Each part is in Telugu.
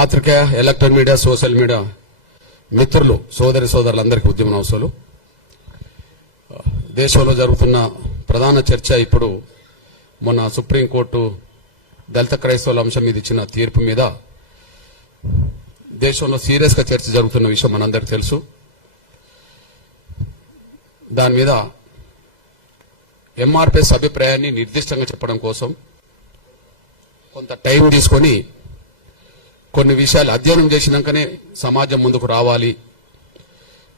పాత్రికేయ, ఎలక్ట్రానిక్ మీడియా, సోషల్ మీడియా మిత్రులు, సోదరులందరికీ ఉద్యమ నమస్సులు. దేశంలో జరుగుతున్న ప్రధాన చర్చ ఇప్పుడు మొన్న సుప్రీంకోర్టు దళిత క్రైస్తవుల అంశం మీద ఇచ్చిన తీర్పు మీద దేశంలో సీరియస్ గా చర్చ జరుగుతున్న విషయం మనందరికీ తెలుసు. దాని మీద ఎంఆర్పీఎస్ అభిప్రాయాన్ని నిర్దిష్టంగా చెప్పడం కోసం కొంత టైం తీసుకొని కొన్ని విషయాలు అధ్యయనం చేసినాకనే సమాజం ముందుకు రావాలి.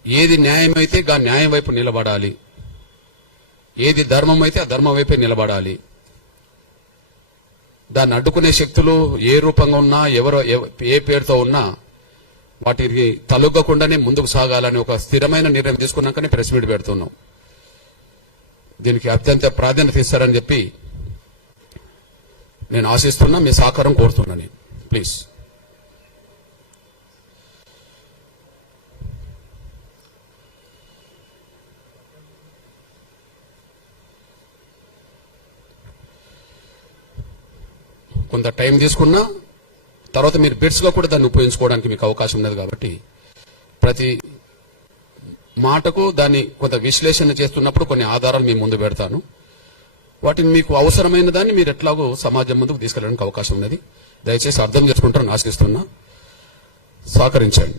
ఏది న్యాయమైతే ఆ న్యాయం వైపు నిలబడాలి, ఏది ధర్మం అయితే ఆ ధర్మం వైపే నిలబడాలి. దాన్ని అడ్డుకునే శక్తులు ఏ రూపంగా ఉన్నా, ఎవరో ఏ పేరుతో ఉన్నా వాటికి తలొగ్గకుండానే ముందుకు సాగాలని ఒక స్థిరమైన నిర్ణయం తీసుకున్నాకనే ప్రెస్ మీట్ పెడుతున్నాం. దీనికి అత్యంత ప్రాధాన్యత ఇస్తారని చెప్పి నేను ఆశిస్తున్నా. మీ సహకారం కోరుతున్నా. నేను ప్లీజ్. కొంత టైం తీసుకున్నా తర్వాత మీరు బిట్స్గా కూడా దాన్ని ఉపయోగించుకోవడానికి మీకు అవకాశం ఉన్నది. కాబట్టి ప్రతి మాటకు దాన్ని కొంత విశ్లేషణ చేస్తున్నప్పుడు కొన్ని ఆధారాలు మీ ముందు పెడతాను. వాటిని మీకు అవసరమైన దాన్ని మీరు ఎట్లాగో సమాజం ముందుకు తీసుకెళ్ళడానికి అవకాశం ఉన్నది. దయచేసి అర్థం చేసుకుంటారని ఆశిస్తున్నా. సహకరించండి.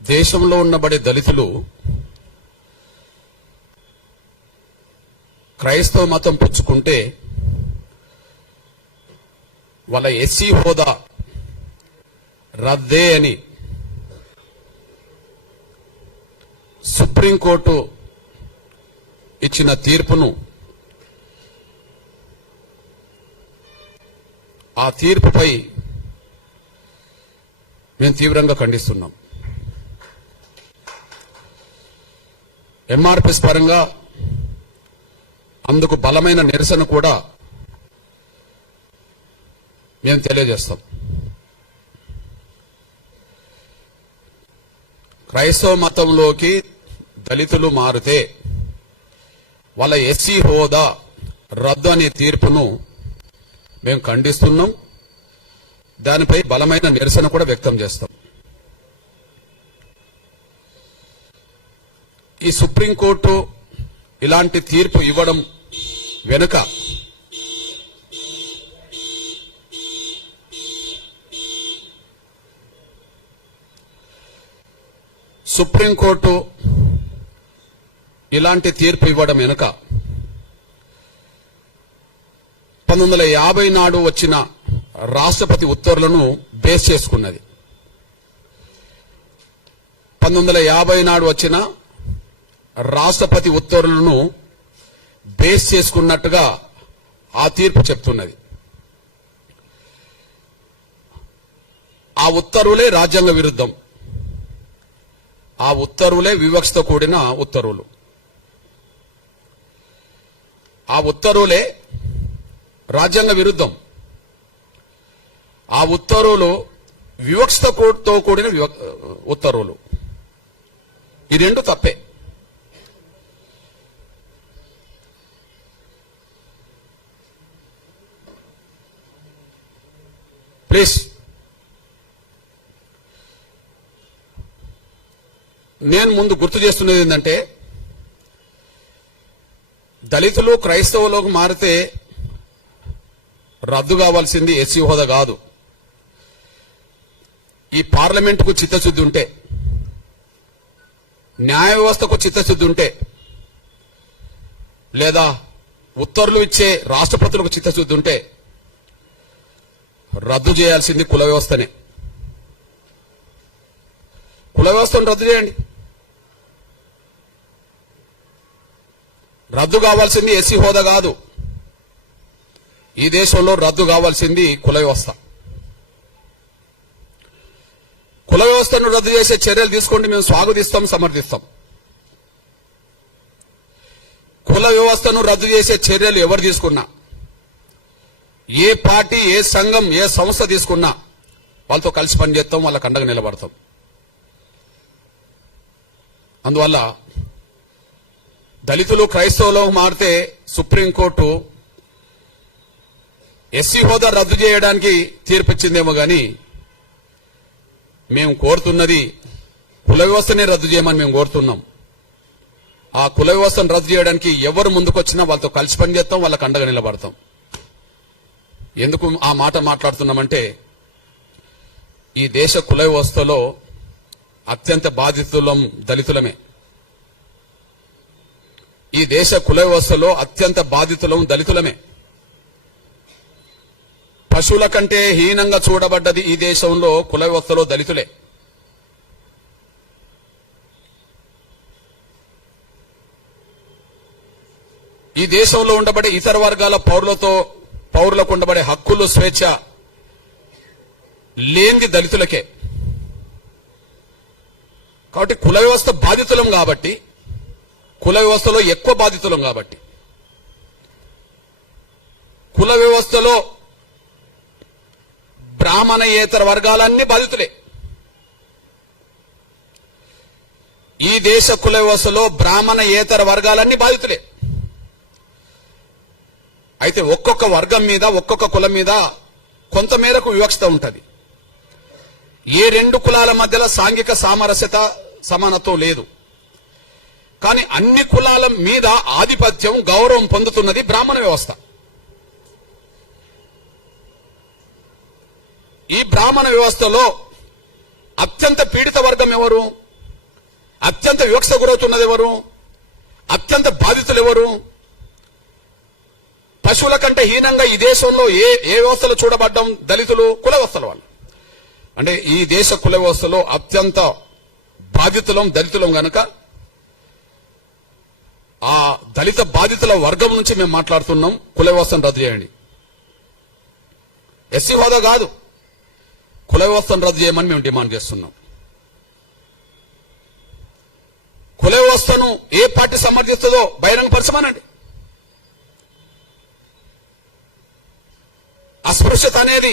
దేశంలో ఉన్నబడే దళితులు క్రైస్తవ మతం పుచ్చుకుంటే వాళ్ళ ఎస్సీ హోదా రద్దే అని సుప్రీంకోర్టు ఇచ్చిన తీర్పును, ఆ తీర్పుపై మేము తీవ్రంగా ఖండిస్తున్నాం. ఎంఆర్పీఎస్ పరంగా అందుకు బలమైన నిరసన కూడా మేము తెలియజేస్తాం. క్రైస్తవ మతంలోకి దళితులు మారితే వాళ్ళ ఎస్సీ హోదా రద్దు అనే తీర్పును మేము ఖండిస్తున్నాం. దానిపై బలమైన నిరసన కూడా వ్యక్తం చేస్తాం. ఈ సుప్రీంకోర్టు ఇలాంటి తీర్పు ఇవ్వడం వెనుక సుప్రీంకోర్టు ఇలాంటి తీర్పు ఇవ్వడం వెనుక 1950 నాడు వచ్చిన రాష్ట్రపతి ఉత్తర్వులను బేస్ చేసుకున్నది. 1950 నాడు వచ్చిన రాష్ట్రపతి ఉత్తర్వులను బేస్ చేసుకున్నట్టుగా ఆ తీర్పు చెప్తున్నది. ఆ ఉత్తర్వులే రాజ్యాంగ విరుద్ధం. ఆ ఉత్తర్వులే వివక్షతో కూడిన ఉత్తర్వులు. ఆ ఉత్తర్వులే రాజ్యాంగ విరుద్ధం. ఆ ఉత్తర్వులు వివక్షతో కూడిన ఉత్తర్వులు. ఈ రెండు తప్పే. ప్లీజ్. నేను ముందు గుర్తు చేస్తున్నది ఏంటంటే, దళితులు క్రైస్తవులకు మారితే రద్దు కావాల్సింది ఎస్సీ హోదా కాదు. ఈ పార్లమెంటుకు చిత్తశుద్ధి ఉంటే, న్యాయ వ్యవస్థకు చిత్తశుద్ధి ఉంటే, లేదా ఉత్తర్వులు ఇచ్చే రాష్ట్రపతులకు చిత్తశుద్ధి ఉంటే రద్దు చేయాల్సింది కుల వ్యవస్థనే. కుల వ్యవస్థను రద్దు చేయండి. రద్దు కావాల్సింది ఎస్సీ హోదా కాదు. ఈ దేశంలో రద్దు కావాల్సింది కుల వ్యవస్థ. కుల వ్యవస్థను రద్దు చేసే చర్యలు తీసుకోండి, మేము స్వాగతిస్తాం, సమర్థిస్తాం. కుల వ్యవస్థను రద్దు చేసే చర్యలు ఎవరు తీసుకున్నా, ఏ పార్టీ, ఏ సంఘం, ఏ సంస్థ తీసుకున్నా వాళ్ళతో కలిసి పనిచేస్తాం, వాళ్ళకి అండగా నిలబడతాం. అందువల్ల దళితులు క్రైస్తవులు మారితే సుప్రీంకోర్టు ఎస్సీ హోదా రద్దు చేయడానికి తీర్పిచ్చిందేమో గాని మేము కోరుతున్నది కుల వ్యవస్థనే రద్దు చేయమని మేము కోరుతున్నాం. ఆ కుల వ్యవస్థను రద్దు చేయడానికి ఎవరు ముందుకొచ్చినా వాళ్ళతో కలిసి పనిచేస్తాం, వాళ్ళకి అండగా నిలబడతాం. ఎందుకు ఆ మాట మాట్లాడుతున్నామంటే ఈ దేశ కుల వ్యవస్థలో అత్యంత బాధితులం దళితులమే. ఈ దేశ కుల వ్యవస్థలో అత్యంత బాధితులం దళితులమే. పశువుల కంటే హీనంగా చూడబడ్డది ఈ దేశంలో కుల వ్యవస్థలో దళితులే. ఈ దేశంలో ఉండబడే ఇతర వర్గాల పౌరులకు ఉండబడే హక్కులు, స్వేచ్ఛ లేనిది దళితులకే. కాబట్టి కుల వ్యవస్థ బాధితులం కాబట్టి, కుల వ్యవస్థలో ఎక్కువ బాధితులం కాబట్టి, కుల వ్యవస్థలో బ్రాహ్మణేతర వర్గాలన్నీ బాధితులే. ఈ దేశ కుల వ్యవస్థలో బ్రాహ్మణేతర వర్గాలన్నీ బాధితులే. అయితే ఒక్కొక్క వర్గం మీద, ఒక్కొక్క కులం మీద కొంత మేరకు వివక్షత ఉంటుంది. ఏ రెండు కులాల మధ్యలో సాంఘిక సామరస్యత, సమానత్వం లేదు. కానీ అన్ని కులాల మీద ఆధిపత్యం, గౌరవం పొందుతున్నది బ్రాహ్మణ వ్యవస్థ. ఈ బ్రాహ్మణ వ్యవస్థలో అత్యంత పీడిత వర్గం ఎవరు? అత్యంత వివక్ష గురవుతున్నది ఎవరు? అత్యంత బాధితులు ఎవరు? పశువుల కంటే హీనంగా ఈ దేశంలో ఏ వ్యవస్థలో చూడబడ్డం దళితులు, కుల వ్యవస్థల వాళ్ళు. అంటే ఈ దేశ కుల వ్యవస్థలో అత్యంత బాధితులం దళితులం గనక ఆ దళిత బాధితుల వర్గం నుంచి మేము మాట్లాడుతున్నాం. కుల వ్యవస్థను రద్దు చేయండి. ఎస్సీ హోదా కాదు, కుల వ్యవస్థను రద్దు చేయమని మేము డిమాండ్ చేస్తున్నాం. కుల వ్యవస్థను ఏ పార్టీ సమర్థిస్తుందో బహిరంగపరచమనండి. అస్పృశ్యత అనేది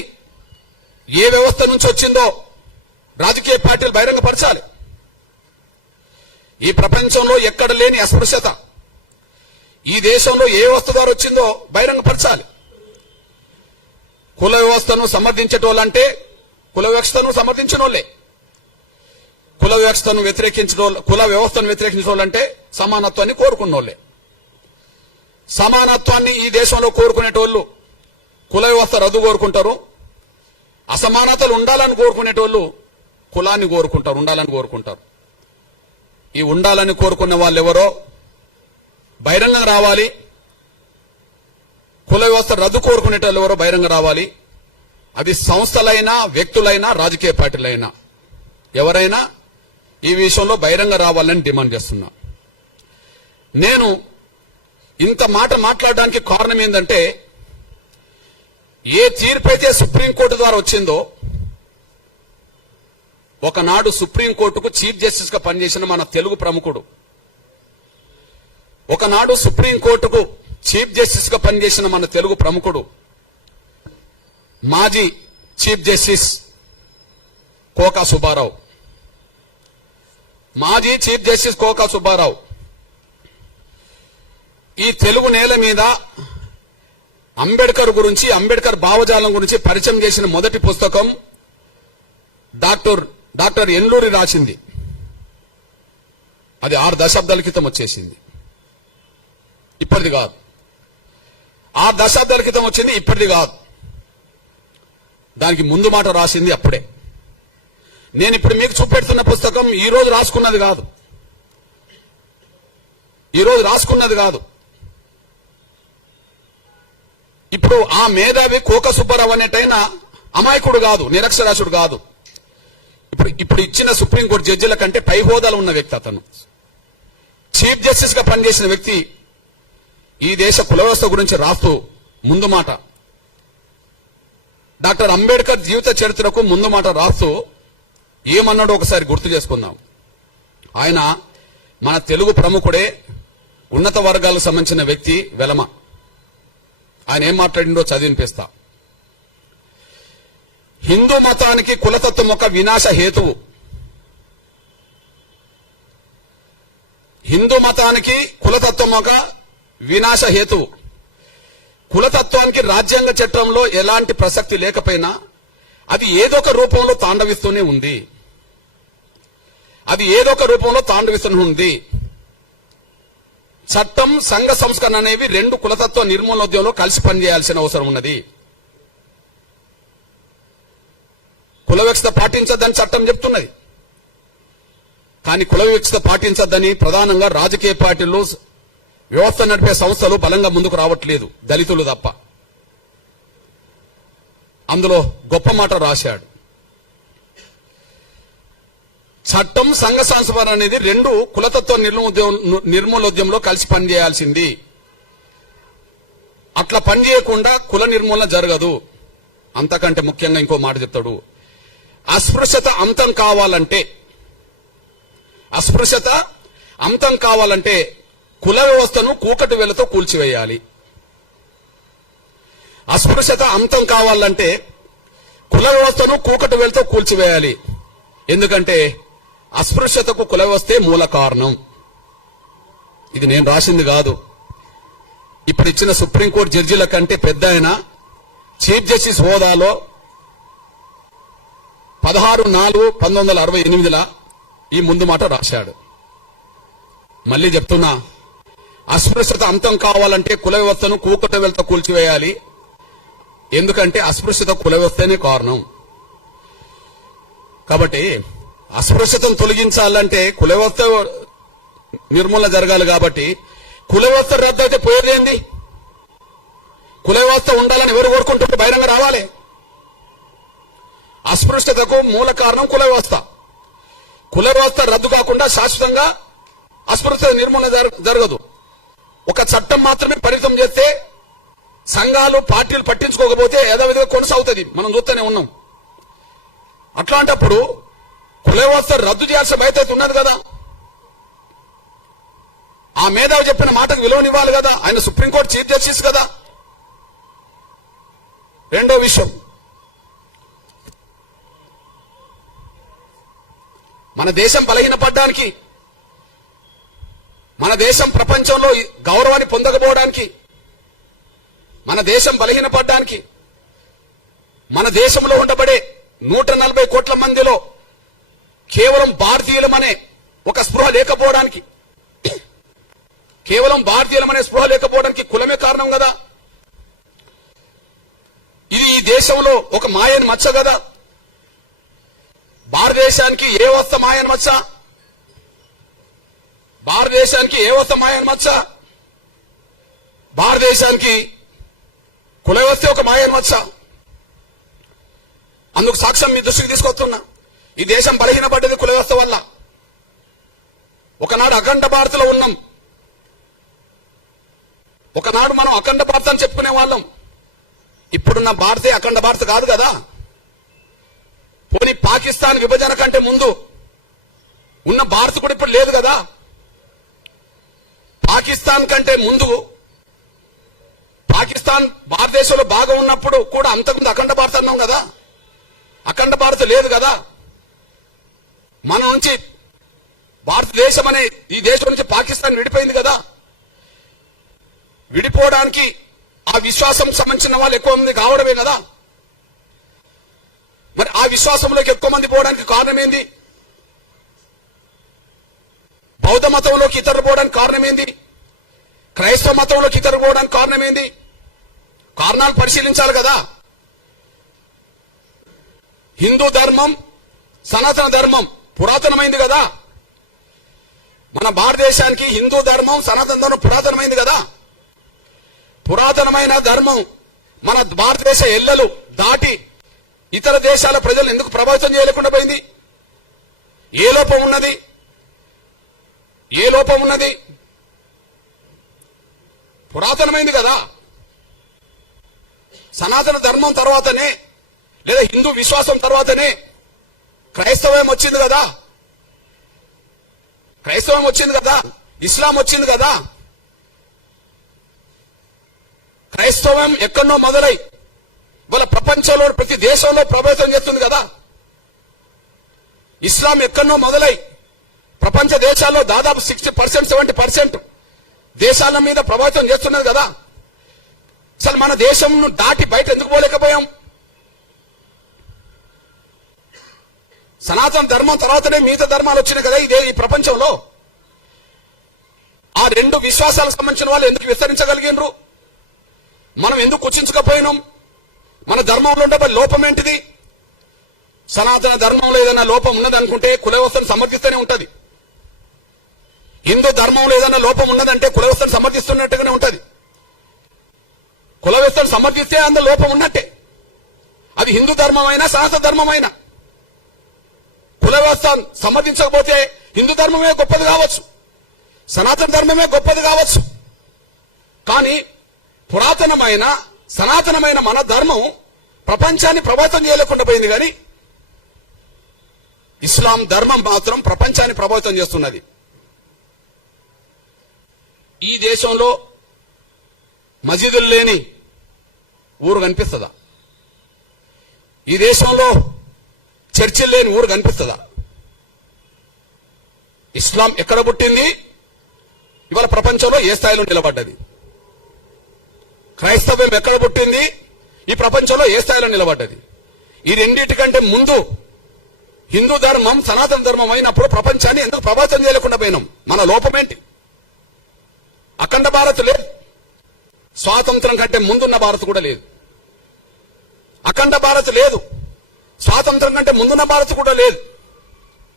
ఏ వ్యవస్థ నుంచి వచ్చిందో రాజకీయ పార్టీలు బహిరంగపరచాలి. ఈ ప్రపంచంలో ఎక్కడ లేని అస్పృశ్యత ఈ దేశంలో ఏ వ్యవస్థ ద్వారా వచ్చిందో బహిరంగపరచాలి. కుల వ్యవస్థను సమర్థించేటోళ్ళంటే కుల వ్యవస్థను సమర్థించిన వాళ్ళే. కుల వ్యవస్థను కుల వ్యవస్థను వ్యతిరేకించిన వాళ్ళంటే సమానత్వాన్ని కోరుకున్న వాళ్ళే. సమానత్వాన్ని ఈ దేశంలో కోరుకునేటోళ్ళు కుల వ్యవస్థ రద్దు కోరుకుంటారు. అసమానతలు ఉండాలని కోరుకునేటోళ్ళు కులాన్ని కోరుకుంటారు, ఉండాలని కోరుకుంటారు. ఈ ఉండాలని కోరుకున్న వాళ్ళు ఎవరో బహిరంగం రావాలి. కుల వ్యవస్థ రద్దు కోరుకునేటోళ్ళు ఎవరో బహిరంగం రావాలి. అది సంస్థలైనా, వ్యక్తులైనా, రాజకీయ పార్టీలైనా ఎవరైనా ఈ విషయంలో బహిరంగ రావాలని డిమాండ్ చేస్తున్నా. నేను ఇంత మాట మాట్లాడడానికి కారణం ఏంటంటే ఏ తీర్పు అయితే సుప్రీంకోర్టు ద్వారా వచ్చిందో, ఒకనాడు సుప్రీంకోర్టుకు చీఫ్ జస్టిస్ గా పనిచేసిన మన తెలుగు ప్రముఖుడు, ఒకనాడు సుప్రీంకోర్టుకు చీఫ్ జస్టిస్ గా పనిచేసిన మన తెలుగు ప్రముఖుడు, మాజీ చీఫ్ జస్టిస్ కోకా సుబ్బారావు, మాజీ చీఫ్ జస్టిస్ కోకా సుబ్బారావు ఈ తెలుగు నేల మీద అంబేద్కర్ గురించి, అంబేద్కర్ భావజాలం గురించి పరిచయం చేసిన మొదటి పుస్తకం డాక్టర్ ఎన్లూరి రాసింది. అది 6 దశాబ్దాల క్రితం వచ్చేసింది, ఇప్పటిది కాదు. 6 దశాబ్దాల క్రితం వచ్చింది, ఇప్పటిది కాదు. దానికి ముందు మాట రాసింది అప్పుడే. నేను ఇప్పుడు మీకు చూపెడుతున్న పుస్తకం ఈ రోజు రాసుకున్నది కాదు, ఇప్పుడు ఆ మేధావి కోక సుబ్బారావు అనేటైన అమాయకుడు కాదు, నిరక్షరాస్యుడు కాదు. ఇప్పుడు ఇచ్చిన సుప్రీంకోర్టు జడ్జిల కంటే పై హోదాలో ఉన్న వ్యక్తి. అతను చీఫ్ జస్టిస్ గా పనిచేసిన వ్యక్తి ఈ దేశ కుల వ్యవస్థ గురించి రాస్తూ ముందు మాట, డాక్టర్ అంబేద్కర్ జీవిత చరిత్రకు ముందు మాట రాస్తూ ఏమన్నాడో ఒకసారి గుర్తు చేసుకుందాం. ఆయన మన తెలుగు ప్రముఖుడే, ఉన్నత వర్గాలకు సంబంధించిన వ్యక్తి వెలమ. ఆయన ఏం మాట్లాడిండో చదివినిపిస్తా. హిందూ మతానికి కులతత్వం ఒక వినాశ హేతువు. హిందూ మతానికి కులతత్వం ఒక వినాశ హేతువు. కులతత్వానికి రాజ్యాంగ చట్టంలో ఎలాంటి ప్రసక్తి లేకపోయినా అది ఏదో ఒక రూపంలో తాండవిస్తూనే ఉంది. చట్టం, సంఘ సంస్కరణ అనేవి రెండు కులతత్వ నిర్మూలనోద్యమంలో కలిసి పనిచేయాల్సిన అవసరం ఉన్నది. కుల వివక్షత పాటించద్దని చట్టం చెప్తున్నది. కానీ కుల వివక్షత పాటించద్దని ప్రధానంగా రాజకీయ పార్టీలు, వ్యవస్థ నడిపే సంస్థలు బలంగా ముందుకు రావట్లేదు, దళితులు తప్ప. అందులో గొప్ప మాట రాశాడు. చట్టం, సంఘ సంస్కరణ అనేది రెండు కులతత్వ నిర్మూలనోద్యమంలో కలిసి పనిచేయాల్సింది. అట్లా పనిచేయకుండా కుల నిర్మూలన జరగదు. అంతకంటే ముఖ్యంగా ఇంకో మాట చెప్తాడు. అస్పృశ్యత అంతం కావాలంటే కుల వ్యవస్థను కూకటి వేలతో కూల్చివేయాలి. అస్పృశ్యత అంతం కావాలంటే కుల వ్యవస్థను కూకటి వేలతో కూల్చివేయాలి. ఎందుకంటే అస్పృశ్యతకు కుల వ్యవస్థే మూల కారణం. ఇది నేను రాసింది కాదు. ఇప్పుడు ఇచ్చిన సుప్రీంకోర్టు జడ్జీల కంటే పెద్ద ఆయన చీఫ్ జస్టిస్ హోదాలో 16/4/1968 ఈ ముందు మాట రాశాడు. మళ్ళీ చెప్తున్నా, అస్పృశ్యత అంతం కావాలంటే కుల వ్యవస్థను కూకటి వేలతో కూల్చివేయాలి. ఎందుకంటే అస్పృశ్యత కుల వ్యవస్థనే కారణం. కాబట్టి అస్పృశ్యతను తొలగించాలంటే కుల వ్యవస్థ నిర్మూలన జరగాలి. కాబట్టి కుల వ్యవస్థ రద్దు అయితే పోయేదేంది? కుల వ్యవస్థ ఉండాలని ఎవరు కోరుకుంటుంటే బహిరంగ రావాలి. అస్పృశ్యతకు మూల కారణం కుల వ్యవస్థ. కుల వ్యవస్థ రద్దు కాకుండా శాశ్వతంగా అస్పృశ్యత నిర్మూలన జరగదు. ఒక చట్టం మాత్రమే పరిమితం చేస్తే, సంఘాలు, పార్టీలు పట్టించుకోకపోతే యథావిధిగా కొనసాగుతుంది. మనం చూస్తూనే ఉన్నాం. అట్లాంటప్పుడు కుల వ్యవస్థ రద్దు చేయాల్సిన బాధ్యత ఉన్నది కదా. ఆ మేధావి చెప్పిన మాటకు విలువనివ్వాలి కదా. ఆయన సుప్రీంకోర్టు చీఫ్ జస్టిస్ కదా. రెండో విషయం, మన దేశం బలహీనపడడానికి, మన దేశం ప్రపంచంలో గౌరవాన్ని పొందకపోవడానికి, మన దేశం బలహీనపడడానికి, మన దేశంలో ఉండబడే 140 కోట్ల మందిలో కేవలం భారతీయులమనే ఒక స్పృహ లేకపోవడానికి, కులమే కారణం కదా. ఇది ఈ దేశంలో ఒక మాయని మచ్చ కదా. భారతదేశానికి ఏ వ్యవస్థ మాయని మచ్చ? భారతదేశానికి కుల వ్యవస్థ ఒక మాయని మచ్చ. అందుకు సాక్ష్యం మీ దృష్టికి తీసుకొస్తున్నా. ఈ దేశం బలహీనపడ్డది కుల వ్యవస్థ వల్ల. ఒకనాడు అఖండ భారత్లో ఉన్నాం. ఒకనాడు మనం అఖండ భారత్ అని చెప్పుకునే వాళ్ళం. ఇప్పుడున్న భారతే అఖండ భారత్ కాదు కదా. పోనీ పాకిస్తాన్ విభజన కంటే ముందు ఉన్న భారత్ కూడా ఇప్పుడు లేదు కదా. పాకిస్తాన్ కంటే ముందు, పాకిస్తాన్ భారతదేశంలో బాగా ఉన్నప్పుడు కూడా అంతకుముందు అఖండ భారత్ అన్నాం కదా. అఖండ భారత్ లేదు కదా. మన నుంచి భారతదేశం అనే ఈ దేశం నుంచి పాకిస్తాన్ విడిపోయింది కదా. విడిపోవడానికి ఆ విశ్వాసం సంబంధించిన వాళ్ళు ఎక్కువ మంది కావడమే కదా. మరి ఆ విశ్వాసంలోకి ఎక్కువ మంది పోవడానికి కారణం ఏంది? బౌద్ధ మతంలోకి ఇతరులు పోవడానికి కారణం ఏంది? క్రైస్తవ మతంలోకి ఇతరులు పోవడానికి కారణం ఏంది? కారణాలు పరిశీలించాలి కదా. హిందూ ధర్మం, సనాతన ధర్మం పురాతనమైంది కదా. మన భారతదేశానికి హిందూ ధర్మం, సనాతన ధర్మం పురాతనమైంది కదా. పురాతనమైన ధర్మం మన భారతదేశ ఎల్లలు దాటి ఇతర దేశాల ప్రజలు ఎందుకు ప్రభావితం చేయలేకుండా పోయింది? ఏ లోపం ఉన్నది? పురాతనమైంది కదా. సనాతన ధర్మం తర్వాతనే, లేదా హిందూ విశ్వాసం తర్వాతనే క్రైస్తవం వచ్చింది కదా, క్రైస్తవం వచ్చింది కదా, ఇస్లాం వచ్చింది కదా. క్రైస్తవం ఎక్కడో మొదలై వాళ్ళ ప్రపంచంలో ప్రతి దేశంలో ప్రభావితం చేస్తుంది కదా. ఇస్లాం ఎక్కడో మొదలై ప్రపంచ దేశాల్లో దాదాపు 60% 70% దేశాల మీద ప్రభావితం చేస్తున్నది కదా. అసలు మన దేశంను దాటి బయట ఎందుకు పోలేకపోయాం? సనాతన ధర్మం తర్వాతనే మిగతా ధర్మాలు వచ్చినాయి కదా ఈ ప్రపంచంలో. ఆ రెండు విశ్వాసాలకు సంబంధించిన వాళ్ళు ఎందుకు విస్తరించగలిగినరు? మనం ఎందుకు కుచించకపోయినాం? మన ధర్మంలో ఉండే లోపం ఏంటిది? సనాతన ధర్మంలో ఏదైనా లోపం ఉన్నదనుకుంటే కుల వ్యవస్థను సమర్థిస్తూనే ఉంటది. హిందూ ధర్మంలో ఏదైనా లోపం ఉన్నదంటే కుల వ్యవస్థను సమర్థిస్తున్నట్టుగానే ఉంటది. కుల వ్యవస్థను సమర్థిస్తే అందులో లోపం ఉన్నట్టే. అది హిందూ ధర్మమైనా సనాతన ధర్మమైనా. కుల వ్యవస్థ సమర్థించకపోతే హిందూ ధర్మమే గొప్పది కావచ్చు, సనాతన ధర్మమే గొప్పది కావచ్చు. కానీ పురాతనమైన సనాతనమైన మన ధర్మం ప్రపంచాన్ని ప్రభావితం చేయలేకుండా పోయింది. కానీ ఇస్లాం ధర్మం మాత్రం ప్రపంచాన్ని ప్రభావితం చేస్తున్నది. ఈ దేశంలో మసీదులు లేని ఊరు కనిపిస్తుందా? ఈ దేశంలో చర్చిలు లేని ఊరు కనిపిస్తుందా? ఇస్లాం ఎక్కడ పుట్టింది? ఇవాళ ప్రపంచంలో ఏ స్థాయిలో నిలబడ్డది? క్రైస్తవం ఎక్కడ పుట్టింది? ఈ ప్రపంచంలో ఏ స్థాయిలో నిలబడ్డది? ఈ రెండింటికంటే ముందు హిందూ ధర్మం సనాతన ధర్మం అయినప్పుడు ప్రపంచాన్ని ఎందుకు ప్రభావితం చేయలేకుండా పోయినాం? మన లోపమేంటి? అఖండ భారత్ లేదు, స్వాతంత్రం కంటే ముందున్న భారత్ కూడా లేదు. అఖండ భారత్ లేదు, స్వాతంత్రం కంటే ముందున్న భారత్ కూడా లేదు.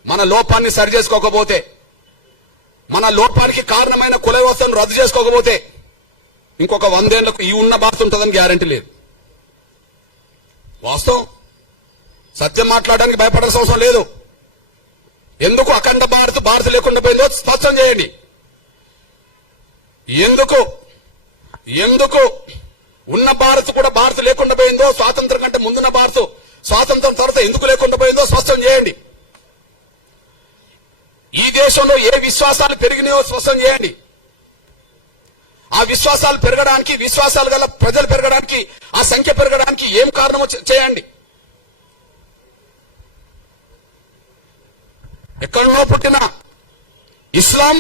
మన లోపాన్ని సరి చేసుకోకపోతే, మన లోపానికి కారణమైన కుల వ్యవస్థను రద్దు చేసుకోకపోతే ఇంకొక 100 ఏళ్లకు ఈ ఉన్న భారత్ ఉంటుందని గ్యారంటీ లేదు. వాస్తవం, సత్యం మాట్లాడడానికి భయపడాల్సిన అవసరం లేదు. ఎందుకు అఖండ భారత్ లేకుండా పోయిందో స్పష్టం చేయండి. ఎందుకు ఉన్న భారత్ కూడా భారత్ లేకుండా పోయిందో, స్వాతంత్రం కంటే ముందున్న భారత్ స్వాతంత్రం తర్వాత ఎందుకు లేకుండా పోయిందో స్పష్టం చేయండి. ఈ దేశంలో ఏ విశ్వాసాలు పెరిగినాయో స్పష్టం చేయండి. ఆ విశ్వాసాలు పెరగడానికి, విశ్వాసాలు గల ప్రజలు పెరగడానికి, ఆ సంఖ్య పెరగడానికి ఏం కారణమో చేయండి. ఎక్కడనో పుట్టిన ఇస్లాం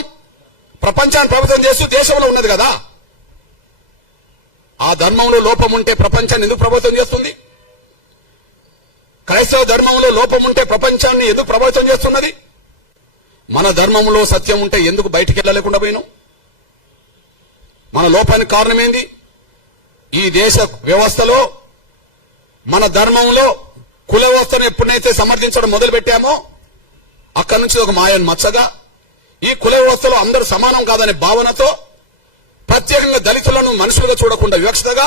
ప్రపంచాన్ని ప్రభావితం చేస్తూ దేశంలో ఉన్నది కదా. ఆ ధర్మంలో లోపం ఉంటే ప్రపంచాన్ని ఎందుకు ప్రభావితం చేస్తుంది? క్రైస్తవ ధర్మంలో లోపం ఉంటే ప్రపంచాన్ని ఎందుకు ప్రభావితం చేస్తున్నది? మన ధర్మంలో సత్యం ఉంటే ఎందుకు బయటికి వెళ్ళలేకుండా పోయినాం? మన లోపానికి కారణం ఏంది? ఈ దేశ వ్యవస్థలో, మన ధర్మంలో కుల వ్యవస్థను ఎప్పుడైతే సమర్థించడం మొదలు పెట్టామో అక్కడి నుంచి ఒక మాయను మచ్చగా, ఈ కుల వ్యవస్థలో అందరూ సమానం కాదనే భావనతో ప్రత్యేకంగా దళితులను మనుషులుగా చూడకుండా వివక్షతగా,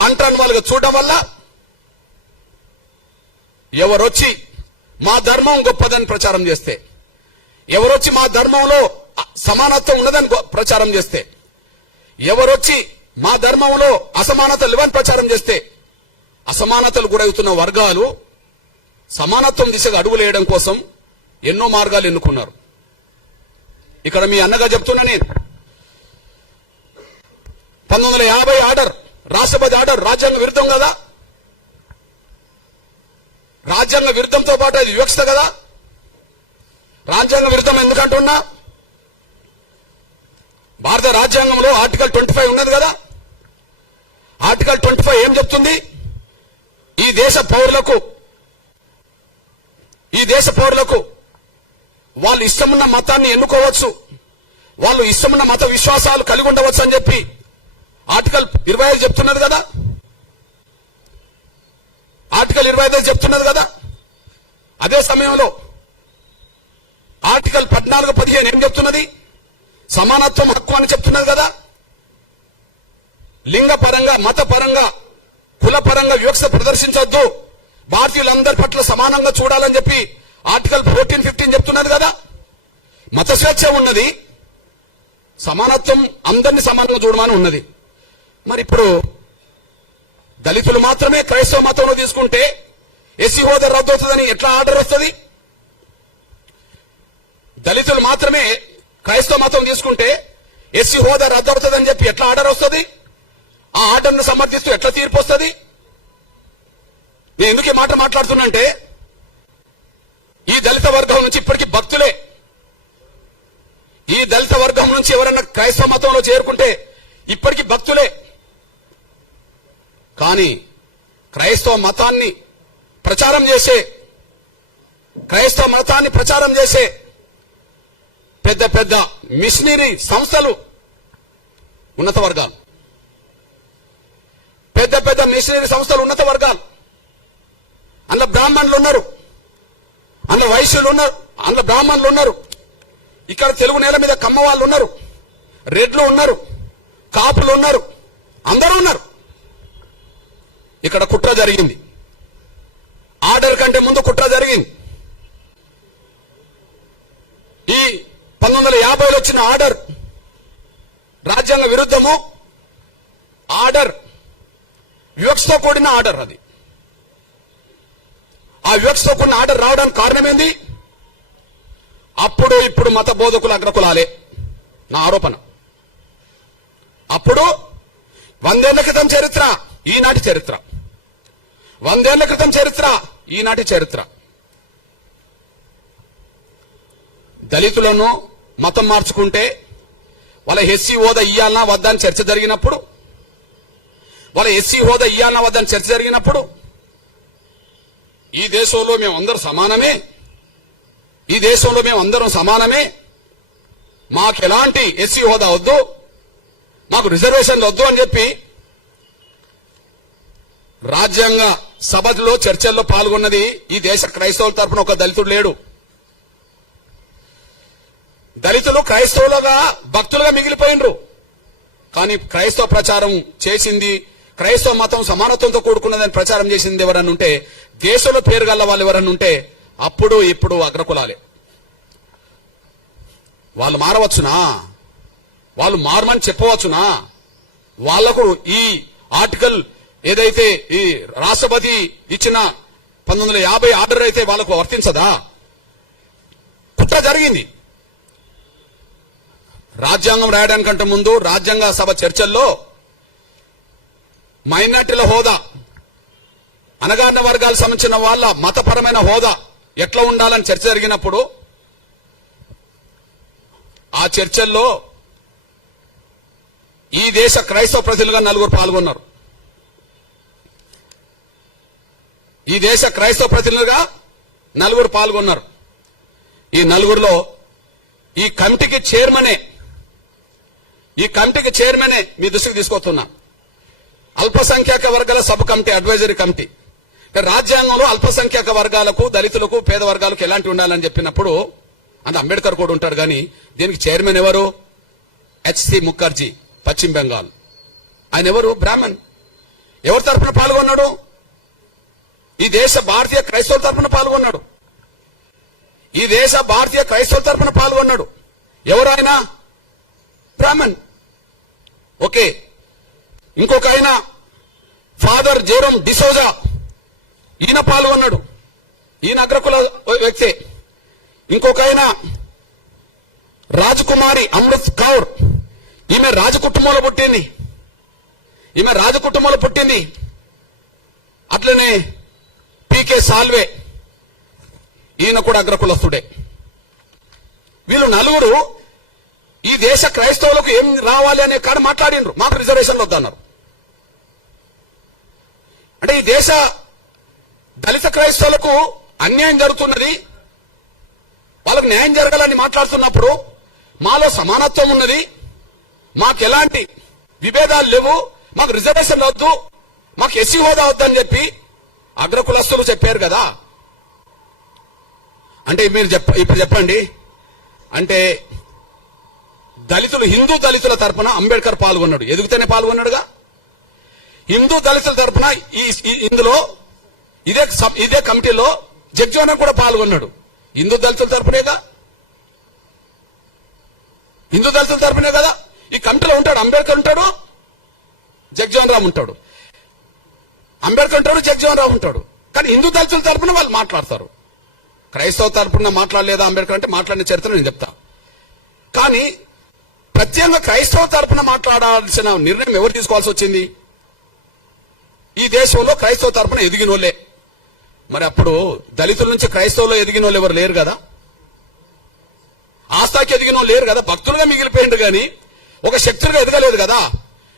అంటరాని వాళ్ళుగా చూడడం వల్ల ఎవరొచ్చి మా ధర్మం గొప్పదని ప్రచారం చేస్తే, ఎవరొచ్చి మా ధర్మంలో సమానత్వం ఉన్నదని ప్రచారం చేస్తే, ఎవరొచ్చి మా ధర్మంలో అసమానతలు లేవని ప్రచారం చేస్తే, అసమానతలు గురవుతున్న వర్గాలు సమానత్వం దిశగా అడుగులేయడం కోసం ఎన్నో మార్గాలు ఎన్నుకున్నారు. ఇక్కడ మీ అన్నగా చెప్తున్నా నేను, 1950 ఆర్డర్, రాష్ట్రపతి ఆర్డర్ రాజ్యాంగ విరుద్ధం కదా. రాజ్యాంగ విరుద్ధంతో పాటు అది వివక్షత కదా. రాజ్యాంగ విరుద్ధం ఎందుకంటున్నా? భారత రాజ్యాంగంలో ఆర్టికల్ 25 ఉన్నది కదా. ఆర్టికల్ 25 ఏం చెప్తుంది? ఈ దేశ పౌరులకు వాళ్ళు ఇష్టమున్న మతాన్ని ఎన్నుకోవచ్చు, వాళ్ళు ఇష్టమున్న మత విశ్వాసాలు కలిగి ఉండవచ్చు అని చెప్పి ఆర్టికల్ 25 చెప్తున్నది కదా. ఆర్టికల్ 25 చెప్తున్నది కదా. అదే సమయంలో ఆర్టికల్ 14, 15 ఏం చెప్తున్నది? సమానత్వం హక్కు అని చెప్తున్నది కదా. లింగ పరంగా, మత పరంగా, కుల పరంగా వివక్ష ప్రదర్శించొద్దు, భారతీయులందరి పట్ల సమానంగా చూడాలని చెప్పి ఆర్టికల్ 14, 15 చెప్తున్నది కదా. మత స్వేచ్ఛ ఉన్నది, సమానత్వం అందరినీ సమానంగా చూడమని ఉన్నది. మరి ఇప్పుడు దళితులు మాత్రమే క్రైస్తవ మతంలో తీసుకుంటే, SC ఎస్సీ హోదా రద్దు అవుతుందని ఎట్లా ఆర్డర్ వస్తుంది? దళితులు మాత్రమే క్రైస్తవ మతం తీసుకుంటే ఎస్సీ హోదా రద్దు అవుతుందని చెప్పి ఎట్లా ఆర్డర్ వస్తుంది? ఆ ఆర్డర్ను సమర్థిస్తూ ఎట్లా తీర్పు వస్తుంది? నేను ఎందుకు ఈ మాట మాట్లాడుతున్నంటే, ఈ దళిత వర్గం నుంచి ఇప్పటికీ భక్తులే, ఈ దళిత వర్గం నుంచి ఎవరైనా క్రైస్తవ మతంలో చేరుకుంటే ఇప్పటికీ భక్తులే. కానీ క్రైస్తవ మతాన్ని ప్రచారం చేసే పెద్ద పెద్ద మిషనరీ సంస్థలు ఉన్నత వర్గాలు, పెద్ద మిషనరీ సంస్థలు ఉన్నత వర్గాలు. అందులో బ్రాహ్మణులు ఉన్నారు, అందులో వైశ్యులు ఉన్నారు, అందులో బ్రాహ్మణులు ఉన్నారు. ఇక్కడ తెలుగు నేల మీద కమ్మ వాళ్ళు ఉన్నారు, రెడ్లు ఉన్నారు, కాపులు ఉన్నారు, అందరూ ఉన్నారు. ఇక్కడ కుట్ర జరిగింది. ఆర్డర్ కంటే ముందు కుట్ర జరిగింది. ఈ 1950లో వచ్చిన ఆర్డర్ రాజ్యాంగ విరుద్ధము. ఆర్డర్ వివక్షతో కూడిన ఆర్డర్. అది ఆ వివక్షతో కూడిన ఆర్డర్ రావడానికి కారణమేంది? అప్పుడు ఇప్పుడు మత బోధకులు అగ్రకులాలే నా ఆరోపణ. అప్పుడు 100 ఏళ్ల క్రితం చరిత్ర, ఈనాటి చరిత్ర. 100 ఏళ్ల క్రితం చరిత్ర, ఈనాటి చరిత్ర. దళితులను మతం మార్చుకుంటే వాళ్ళ ఎస్సీ హోదా ఇయ్యాలనా వద్దా అని చర్చ జరిగినప్పుడు, వాళ్ళ ఎస్సీ హోదా ఇయ్యాలనా వద్దా అని చర్చ జరిగినప్పుడు, ఈ దేశంలో మేమందరం సమానమే, ఈ దేశంలో మేమందరం సమానమే, మాకు ఎలాంటి ఎస్సీ హోదా వద్దు, మాకు రిజర్వేషన్లు వద్దు అని చెప్పి రాజ్యాంగ సభలో చర్చల్లో పాల్గొన్నది ఈ దేశ క్రైస్తవుల తరపున ఒక దళితుడు లేడు. దళితులు క్రైస్తవులుగా భక్తులుగా మిగిలిపోయినరు. కానీ క్రైస్తవ ప్రచారం చేసింది, క్రైస్తవ మతం సమానత్వంతో కూడుకున్నదని ప్రచారం చేసింది ఎవరన్నా ఉంటే, దేశంలో పేరు గల్ల వాళ్ళు ఎవరన్నా ఉంటే అప్పుడు ఇప్పుడు అగ్రకులాలే. వాళ్ళు మారవచ్చునా? వాళ్ళు మారమని చెప్పవచ్చునా? వాళ్లకు ఈ ఆర్టికల్ ఏదైతే ఈ రాష్ట్రపతి ఇచ్చిన 1950 ఆర్డర్ అయితే వాళ్లకు వర్తించదా? కుట్ర జరిగింది. రాజ్యాంగం రాయడానికంటే ముందు రాజ్యాంగ సభ చర్చల్లో మైనార్టీల హోదా, అణగారిన వర్గాలకు సంబంధించిన వాళ్ళ మతపరమైన హోదా ఎట్లా ఉండాలని చర్చ జరిగినప్పుడు ఆ చర్చల్లో ఈ దేశ క్రైస్తవ ప్రతినిధులుగా 4 పాల్గొన్నారు. ఈ దేశ క్రైస్తవ ప్రతినిధులుగా 4 పాల్గొన్నారు. ఈ 4లో ఈ కమిటీకి చైర్మనే మీ దృష్టికి తీసుకొస్తున్నా. అల్పసంఖ్యాక వర్గాల సబ్ కమిటీ, అడ్వైజరీ కమిటీ. రాజ్యాంగంలో అల్పసంఖ్యాక వర్గాలకు, దళితులకు, పేద వర్గాలకు ఎలాంటి ఉండాలని చెప్పినప్పుడు అంత అంబేద్కర్ కూడా ఉంటాడు. కానీ దీనికి చైర్మన్ ఎవరు? హెచ్సి ముఖర్జీ, పశ్చిమ బెంగాల్. ఆయన ఎవరు? బ్రాహ్మణ్. ఎవరి తరఫున పాల్గొన్నాడు? ఈ దేశ భారతీయ క్రైస్తవుల తరఫున పాల్గొన్నాడు. ఈ దేశ భారతీయ క్రైస్తవుల తరఫున పాల్గొన్నాడు. ఎవరు ఆయన? బ్రాహ్మణ్. ఓకే. ఇంకొక ఆయన ఫాదర్ జెరోమ్ డిసోజా, ఈయన పాల్గొన్నాడు. ఈయన అగ్రకుల వ్యక్తే. ఇంకొక ఆయన రాజకుమారి అమృత్ కౌర్, ఈమె రాజకుటుంబంలో పుట్టింది. అట్లనే పీకే సాల్వే, ఈయన కూడా అగ్రకులస్తుడే. వీళ్ళు 4 ఈ దేశ క్రైస్తవులకు ఏం రావాలి అనే కాడ మాట్లాడిండ్రు. మాకు రిజర్వేషన్లు వద్దన్నారు. అంటే ఈ దేశ దళిత క్రైస్తవులకు అన్యాయం జరుగుతున్నది, వాళ్ళకు న్యాయం జరగాలని మాట్లాడుతున్నప్పుడు మాలో సమానత్వం ఉన్నది, మాకు ఎలాంటి విభేదాలు లేవు, మాకు రిజర్వేషన్లు వద్దు, మాకు ఎస్సీ హోదా వద్దని చెప్పి అగ్రకులస్తులు చెప్పారు కదా. అంటే మీరు ఇప్పుడు చెప్పండి, అంటే హిందూ దళితుల తరపున అంబేద్కర్ పాల్గొన్నాడు, ఎదుగుతూనే పాల్గొన్నాడుగా. హిందూ దళితుల తరపున ఇందులో ఇదే కమిటీలో జగ్జీవన్ కూడా పాల్గొన్నాడు. హిందూ దళితుల తరపునే కదా ఈ కమిటీలో ఉంటాడు. అంబేద్కర్ ఉంటాడు, జగ్జీవన్ రామ్ ఉంటాడు. అంబేద్కర్ ఉంటాడు, జగ్జీవన్ రామ్ ఉంటాడు. కానీ హిందూ దళితుల తరపున వాళ్ళు మాట్లాడతారు. క్రైస్తవ తరపున మాట్లాడలేదా అంబేద్కర్ అంటే మాట్లాడిన చరిత్ర నేను చెప్తా. కానీ ప్రత్యేకంగా క్రైస్తవ తరపున మాట్లాడాల్సిన నిర్ణయం ఎవరు తీసుకోవాల్సి వచ్చింది? ఈ దేశంలో క్రైస్తవ తరపున ఎదిగిన వాళ్ళే. మరి అప్పుడు దళితుల నుంచి క్రైస్తవులో ఎదిగిన వాళ్ళు ఎవరు లేరు కదా, ఆస్థాకి ఎదిగిన వాళ్ళు లేరు కదా, భక్తులుగా మిగిలిపోయిండు కానీ ఒక శక్తులుగా ఎదగలేదు కదా.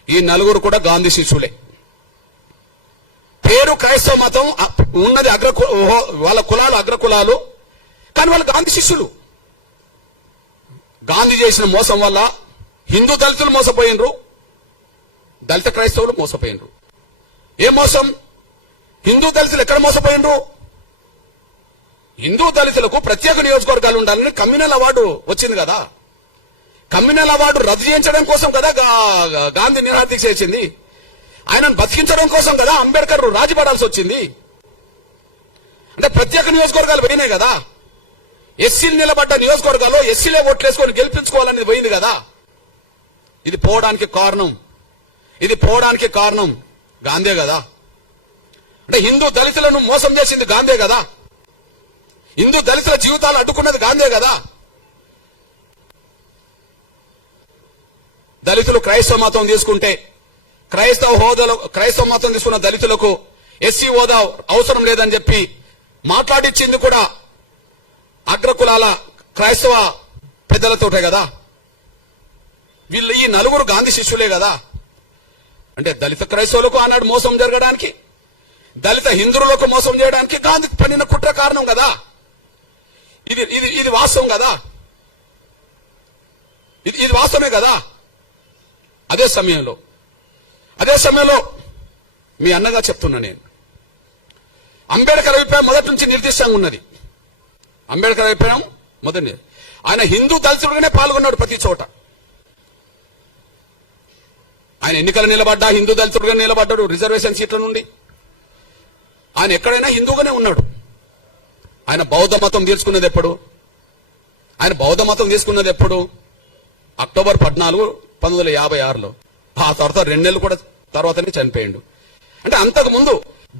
ఈ నలుగురు కూడా గాంధీ శిష్యులే. పేరు క్రైస్తవ మతం ఉన్నది వాళ్ళ కులాలు అగ్రకులాలు, కానీ వాళ్ళు గాంధీ శిష్యులు. గాంధీ చేసిన మోసం వల్ల హిందూ దళితులు మోసపోయినరు, దళిత క్రైస్తవులు మోసపోయినరు. ఏ మోసం? హిందూ దళితులు ఎక్కడ మోసపోయినరు? హిందూ దళితులకు ప్రత్యేక నియోజకవర్గాలు ఉండాలని కమ్యూనల్ అవార్డు వచ్చింది కదా. కమ్యూనల్ అవార్డు రద్దు చేయించడం కోసం కదా గాంధీ నిరాదీక్ష చేసింది. ఆయనను బతికించడం కోసం కదా అంబేద్కర్ రాజీపడాల్సి వచ్చింది. అంటే ప్రత్యేక నియోజకవర్గాలు పోయినాయి కదా. ఎస్సీలు నిలబడ్డ నియోజకవర్గాల్లో ఎస్సీలే ఓట్లేసుకొని గెలిపించుకోవాలనేది పోయింది కదా. ఇది పోవడానికి కారణం గాంధీ కదా. అంటే హిందూ దళితులను మోసం చేసింది గాంధీ కదా. హిందూ దళితుల జీవితాలు అడ్డుకున్నది గాంధీ కదా. దళితులు క్రైస్తవ మతం తీసుకుంటే క్రైస్తవ మతం తీసుకున్న దళితులకు ఎస్సీ హోదా అవసరం లేదని చెప్పి మాట్లాడిచ్చింది కూడా అగ్రకులాల క్రైస్తవ పెద్దలతోటే కదా. వీళ్ళు ఈ నలుగురు గాంధీ శిష్యులే కదా. అంటే దళిత క్రైస్తవులకు ఆనాడు మోసం జరగడానికి, దళిత హిందువులకు మోసం చేయడానికి గాంధీ పడిన కుట్ర కారణం కదా. ఇది వాస్తవం కదా. ఇది వాస్తవమే కదా. అదే సమయంలో మీ అన్నగా చెప్తున్నా నేను, అంబేద్కర్ అభిప్రాయం మొదటి నుంచి నిర్దిష్టంగా ఉన్నది. అంబేద్కర్ అభిప్రాయం మొదటి, ఆయన హిందూ దళితుడుగానే పాల్గొన్నాడు ప్రతి చోట. ఆయన ఎన్నికలు నిలబడ్డా హిందూ దళితుడుగా నిలబడ్డాడు. రిజర్వేషన్ సీట్ల నుండి ఆయన ఎక్కడైనా హిందూగానే ఉన్నాడు. ఆయన బౌద్ధ మతం తీసుకున్నది ఎప్పుడు? అక్టోబర్ 14, 1956లో. ఆ తర్వాత 2 నెలలు కూడా తర్వాతనే చనిపోయిండు. అంటే అంతకు ముందు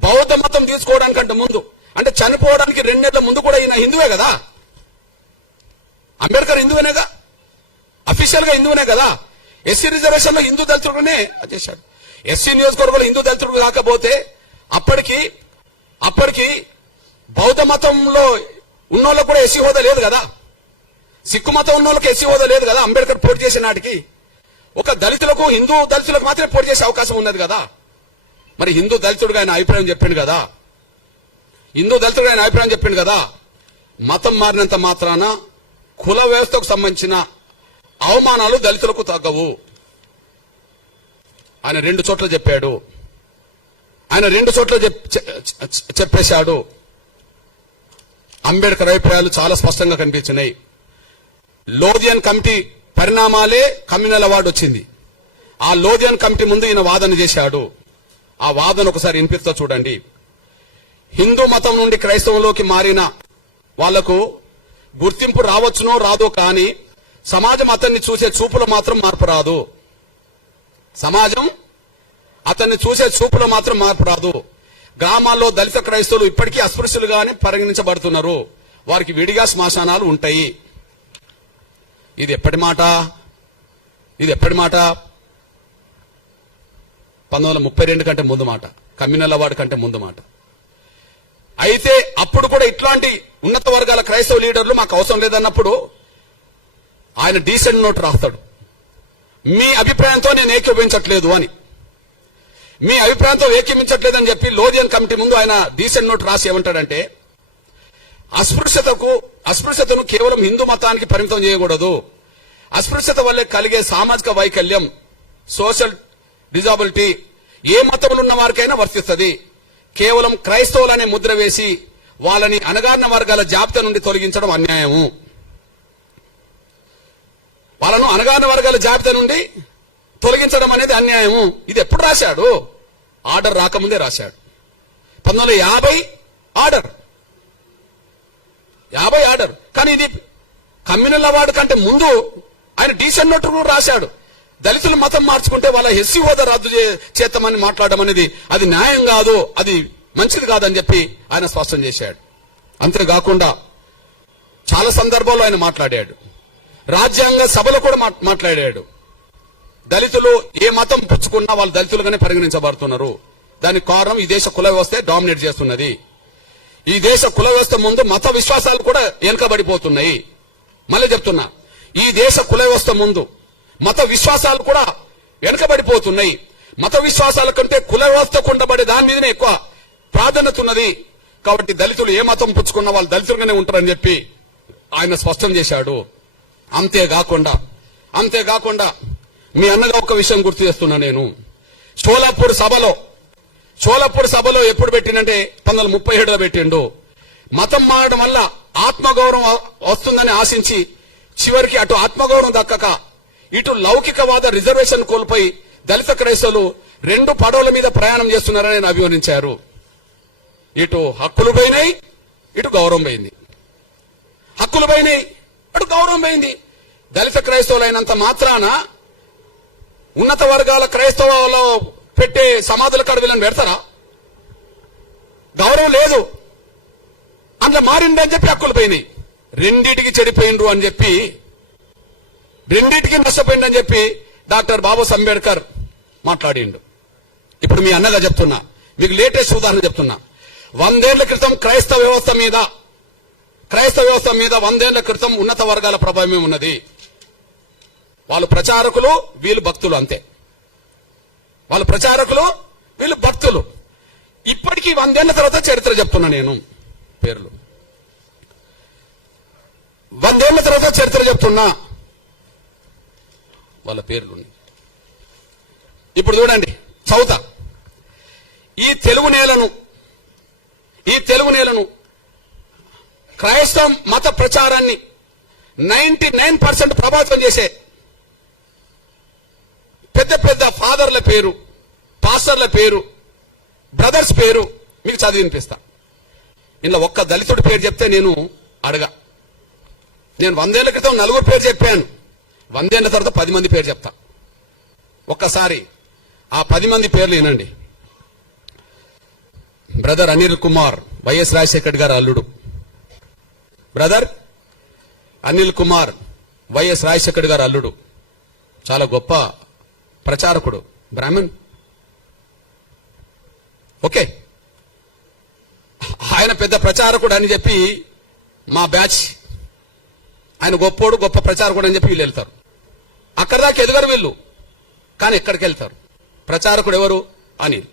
బౌద్ధ మతం తీసుకోవడానికంటే ముందు, అంటే చనిపోవడానికి 2 నెలల ముందు కూడా ఈయన హిందువే కదా. అంబేద్కర్ హిందువేనేగా, అఫీషియల్ గా హిందువునే కదా. ఎస్సీ రిజర్వేషన్ లో హిందూ దళితుడుగానే చేశాడు. ఎస్సీ నియోజకవర్గంలో హిందూ దళితుడు కాకపోతే అప్పటికి బౌద్ధ మతంలో ఉన్నోళ్ళకు కూడా ఎస్సీ హోదా లేదు కదా. సిక్కు మతం ఉన్నోళ్ళకి ఎస్సీ హోదా లేదు కదా. అంబేద్కర్ పోటీ చేసిన నాటికి ఒక దళితులకు, హిందూ దళితులకు మాత్రమే పోటీ చేసే అవకాశం ఉన్నది కదా. మరి హిందూ దళితుడుగా ఆయన అభిప్రాయం చెప్పిండు కదా. మతం మారినంత మాత్రాన కుల వ్యవస్థకు సంబంధించిన అవమానాలు దళితులకు తగ్గవు. ఆయన 2 చోట్ల చెప్పాడు. చెప్పేశాడు. అంబేద్కర్ అభిప్రాయాలు చాలా స్పష్టంగా కనిపించినాయి. లోధియన్ కమిటీ పరిణామాలే కమ్యూనల్ అవార్డు వచ్చింది. ఆ లోధియన్ కమిటీ ముందు ఈయన వాదన చేశాడు. ఆ వాదన ఒకసారి వినిపిస్తా చూడండి. హిందూ మతం నుండి క్రైస్తవంలోకి మారిన వాళ్లకు గుర్తింపు రావచ్చునో రాదో, కానీ సమాజం అతన్ని చూసే చూపులో మాత్రం మార్పు రాదు. గ్రామాల్లో దళిత క్రైస్తవులు ఇప్పటికీ అస్పృశ్యులుగానే పరిగణించబడుతున్నారు. వారికి విడిగా శ్మశానాలు ఉంటాయి. ఇది ఎప్పటి మాట? 1932 కంటే ముందు మాట, కమ్యూనల్ అవార్డు కంటే ముందు మాట. అయితే అప్పుడు కూడా ఇట్లాంటి ఉన్నత వర్గాల క్రైస్తవ లీడర్లు మాకు అవసరం లేదన్నప్పుడు ఆయన డీసెంట్ నోట్ రాస్తాడు. మీ అభిప్రాయంతో నేను ఏకీభవించట్లేదు అని. మీ అభిప్రాయంతో ఏకీభవించట్లేదని చెప్పి లోధియన్ కమిటీ ముందు ఆయన డీసెంట్ నోట్ రాసి ఏమంటాడంటే, అస్పృశ్యతను కేవలం హిందూ మతానికి పరిమితం చేయకూడదు. అస్పృశ్యత వల్లే కలిగే సామాజిక వైకల్యం, సోషల్ డిజాబిలిటీ ఏ మతంలో ఉన్న వారికైనా వర్తిస్తుంది. కేవలం క్రైస్తవులనే ముద్ర వేసి వాళ్ళని అణగారిన వర్గాల జాబితా నుండి తొలగించడం అన్యాయము. వాళ్ళను అణగారిన వర్గాల జాబితా నుండి తొలగించడం అనేది అన్యాయము. ఇది ఎప్పుడు రాశాడు? ఆర్డర్ రాకముందే రాశాడు. 1950 ఆర్డర్. కానీ ఇది కమ్యూనల్ అవార్డు కంటే ముందు ఆయన డీసెంట్ నోట్ రాశాడు. దళితులు మతం మార్చుకుంటే వాళ్ళ ఎస్సీ హోదా రద్దు చేస్తామని మాట్లాడడం అనేది అది న్యాయం కాదు, అది మంచిది కాదని చెప్పి ఆయన స్పష్టం చేశాడు. అంతేకాకుండా చాలా సందర్భాల్లో ఆయన మాట్లాడాడు. రాజ్యాంగ సభలో కూడా మాట్లాడాడు. దళితులు ఏ మతం పుచ్చుకున్నా వాళ్ళు దళితులుగానే పరిగణించబడుతున్నారు. దానికి కారణం ఈ దేశ కుల వ్యవస్థ డామినేట్ చేస్తున్నది. ఈ దేశ కుల వ్యవస్థ ముందు మత విశ్వాసాలు కూడా వెనుకబడిపోతున్నాయి. మళ్ళీ చెప్తున్నా, ఈ దేశ కుల వ్యవస్థ ముందు మత విశ్వాసాలు కూడా వెనుకబడిపోతున్నాయి. మత విశ్వాసాల కంటే కుల వ్యవస్థకు ఉండబడే దాని మీదనే ఎక్కువ ప్రాధాన్యత ఉన్నది. కాబట్టి దళితులు ఏ మతం పుచ్చుకున్న వాళ్ళు దళితులుగానే ఉంటారని చెప్పి ఆయన స్పష్టం చేశాడు. అంతేకాకుండా మీ అన్నగా ఒక విషయం గుర్తు చేస్తున్నా నేను. షోలాపూర్ సభలో ఎప్పుడు పెట్టినంటే 1937లో పెట్టిండు. మతం మారడం వల్ల ఆత్మగౌరవం వస్తుందని ఆశించి చివరికి అటు ఆత్మగౌరవం దక్కక ఇటు లౌకికవాద రిజర్వేషన్ కోల్పోయి దళిత క్రైస్తవులు 2 పడవల మీద ప్రయాణం చేస్తున్నారని ఆయన అభివర్ణించారు. ఇటు హక్కులు పోయినాయి, ఇటు గౌరవం పోయింది. హక్కులు పోయినాయి, అటు గౌరవం పోయింది. దళిత క్రైస్తవులు అయినంత మాత్రాన ఉన్నత వర్గాల క్రైస్తవులలో పెట్టే సమాధుల కాడ వీళ్ళని పెడతారా? గౌరవం లేదు. అందులో మారిండని చెప్పి హక్కులు పోయినాయి. రెండిటికి చెడిపోయిండ్రు అని చెప్పి, రెండిటికి నష్టపోయిందని చెప్పి డాక్టర్ బాబాసాహెబ్ అంబేద్కర్ మాట్లాడిండు. ఇప్పుడు మీ అన్నగా చెప్తున్నా, మీకు లేటెస్ట్ ఉదాహరణ చెప్తున్నా. 100 ఏళ్ల క్రితం క్రైస్తవ వ్యవస్థ మీద 100 ఏళ్ల క్రితం ఉన్నత వర్గాల ప్రభావమే ఉన్నది. వాళ్ళు ప్రచారకులు, వీళ్ళు భక్తులు, అంతే. వాళ్ళు ప్రచారకులు, వీళ్ళు భక్తులు. ఇప్పటికీ 100 ఏళ్ల తర్వాత చరిత్ర చెప్తున్నా నేను. పేర్లు 100 ఏళ్ల తర్వాత చరిత్ర చెప్తున్నా, వాళ్ళ పేర్లు. ఇప్పుడు చూడండి, చౌత ఈ తెలుగు నేలను క్రైస్తవ మత ప్రచారాన్ని 99% ప్రభావితం చేసే పెద్ద ఫాదర్ల పేరు, పాస్టర్ల పేరు, బ్రదర్స్ పేరు మీకు చదివి వినిపిస్తా. ఇలా ఒక్క దళితుడి పేరు చెప్తే నేను 100 ఏళ్ల క్రితం 4 పేరు చెప్పాను. 100 ఏళ్ల తర్వాత 10 మంది పేరు చెప్తా. ఒక్కసారి ఆ 10 మంది పేర్లు వినండి. బ్రదర్ అనిల్ కుమార్, వైఎస్ రాజశేఖర్ గారు అల్లుడు. బ్రదర్ అనిల్ కుమార్, వైఎస్ రాజశేఖర్ గారు అల్లుడు. చాలా గొప్ప ప్రచారకుడు, బ్రాహ్మణ్. ఓకే, ఆయన పెద్ద ప్రచారకుడు అని చెప్పి మా బ్యాచ్, ఆయన గొప్పోడు, గొప్ప ప్రచారకుడు అని చెప్పి వీళ్ళు వెళ్తారు. అక్కడ దాకా ఎదగరు వీళ్ళు, కానీ ఎక్కడికి వెళ్తారు? ప్రచారకుడు ఎవరు? అనిల్.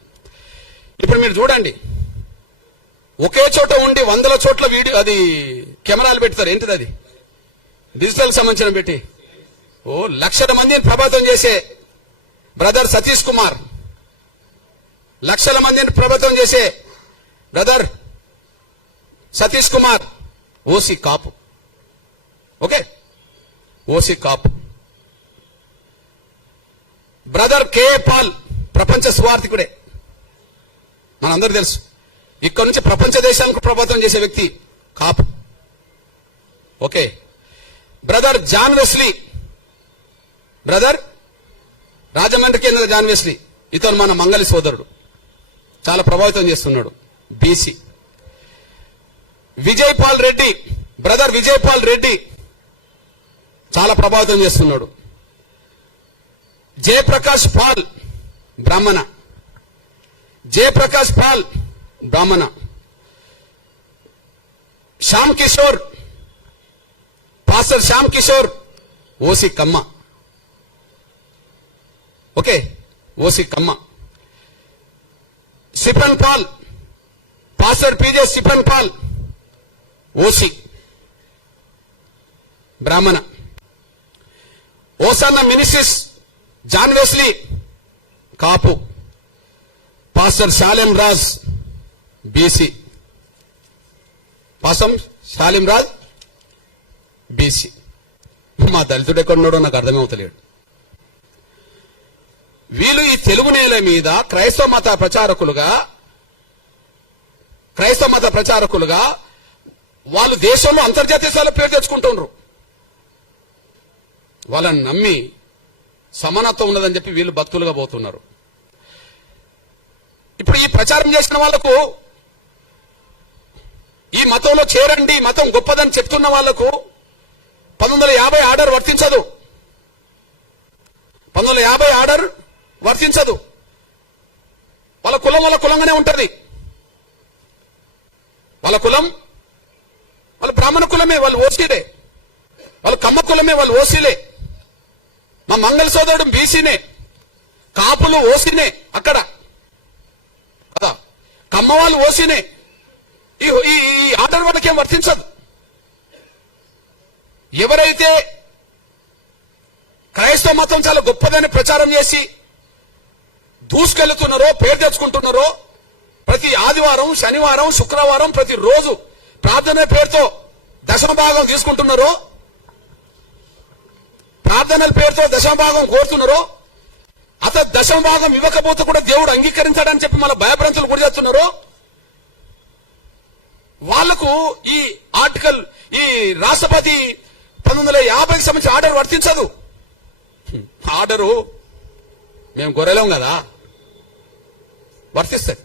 ఇప్పుడు మీరు చూడండి, ఒకే చోట ఉండి 100 చోట్ల వీడియో, అది కెమెరాలు పెడతారు. ఏంటిది అది? డిజిటల్ సంబంధించిన పెట్టి లక్షల మందిని ప్రభావితం చేసే బ్రదర్ సతీష్ కుమార్, లక్షల మందిని ప్రభావితం చేసే బ్రదర్ సతీష్ కుమార్ ఓసీ కాపు. ఓకే, ఓసీ కాపు. బ్రదర్ కే పాల్ ప్రపంచ సువార్థికుడే, మనందరూ తెలుసు. ఇక్కడ నుంచి ప్రపంచ దేశాలకు ప్రభావితం చేసే వ్యక్తి, Kapu. Okay, brother John Wesley, brother రాజమండ్రికి చెందిన జాన్ వెస్లీ, ఇతను మన మంగళి సోదరుడు, చాలా ప్రభావితం చేస్తున్నాడు, BC. Vijay Paul Reddy, brother Vijay Paul Reddy చాలా ప్రభావితం చేస్తున్నాడు. Jayaprakash Paul Brahmana, Jayaprakash Paul Brahmana. Shyam Kishore, pastor Shyam Kishore OC Kamma. Okay, OC Kamma. Sipan Paul, pastor PJ Sipan Paul OC Brahmana. Hosanna ministries John Wesley Kapu. Pastor Salem Raj BC, Pasam Salim Raj BC. మా దళితుడు ఎక్కడున్నాడో నాకు అర్థమవుతలేడు. వీళ్ళు ఈ తెలుగు నేల మీద క్రైస్తవ మత ప్రచారకులుగా వాళ్ళు దేశంలో అంతర్జాతీయ స్థాయిలో పేరు తెచ్చుకుంటున్నారు. వాళ్ళని నమ్మి సమానత్వం ఉన్నదని చెప్పి వీళ్ళు భక్తులుగా పోతున్నారు. ఇప్పుడు ఈ ప్రచారం చేసిన వాళ్లకు మతంలో చేరండి, మతం గొప్పదని చెప్తున్న వాళ్లకు 1950 ఆర్డర్ వర్తించదు. 1950 ఆర్డర్ వర్తించదు. వాళ్ళ కులం వాళ్ళ కులంగానే ఉంటది. వాళ్ళ కులం వాళ్ళు బ్రాహ్మణ కులమే, వాళ్ళు ఓసీలే. వాళ్ళు కమ్మ కులమే, వాళ్ళు ఓసీలే. మా మంగళ సోదరుడు బీసీనే, కాపులు ఓసీనే. అక్కడ కదా కమ్మ వాళ్ళు ఓసీనే. ఈ ఆర్డర్ వాళ్ళకేం వర్తించదు. ఎవరైతే క్రైస్తవ మతం చాలా గొప్పదని ప్రచారం చేసి దూసుకెళ్తున్నారో, పేరు తెచ్చుకుంటున్నారో, ప్రతి ఆదివారం, శనివారం, శుక్రవారం ప్రతి రోజు ప్రార్థన పేరుతో దశమ భాగం తీసుకుంటున్నారో, ప్రార్థనల పేరుతో దశమ భాగం కోరుతున్నారో, అతను దశమ భాగం ఇవ్వకపోతే కూడా దేవుడు అంగీకరించాడని చెప్పి మన భయభ్రాంతులు గురి చేస్తున్నారో, వాళ్లకు ఈ ఆర్టికల్, ఈ రాష్ట్రపతి 1950కి సంబంధించి ఆర్డర్ వర్తించదు. ఆర్డరు మేము గొర్రెలం కదా, వర్తిస్తుంది.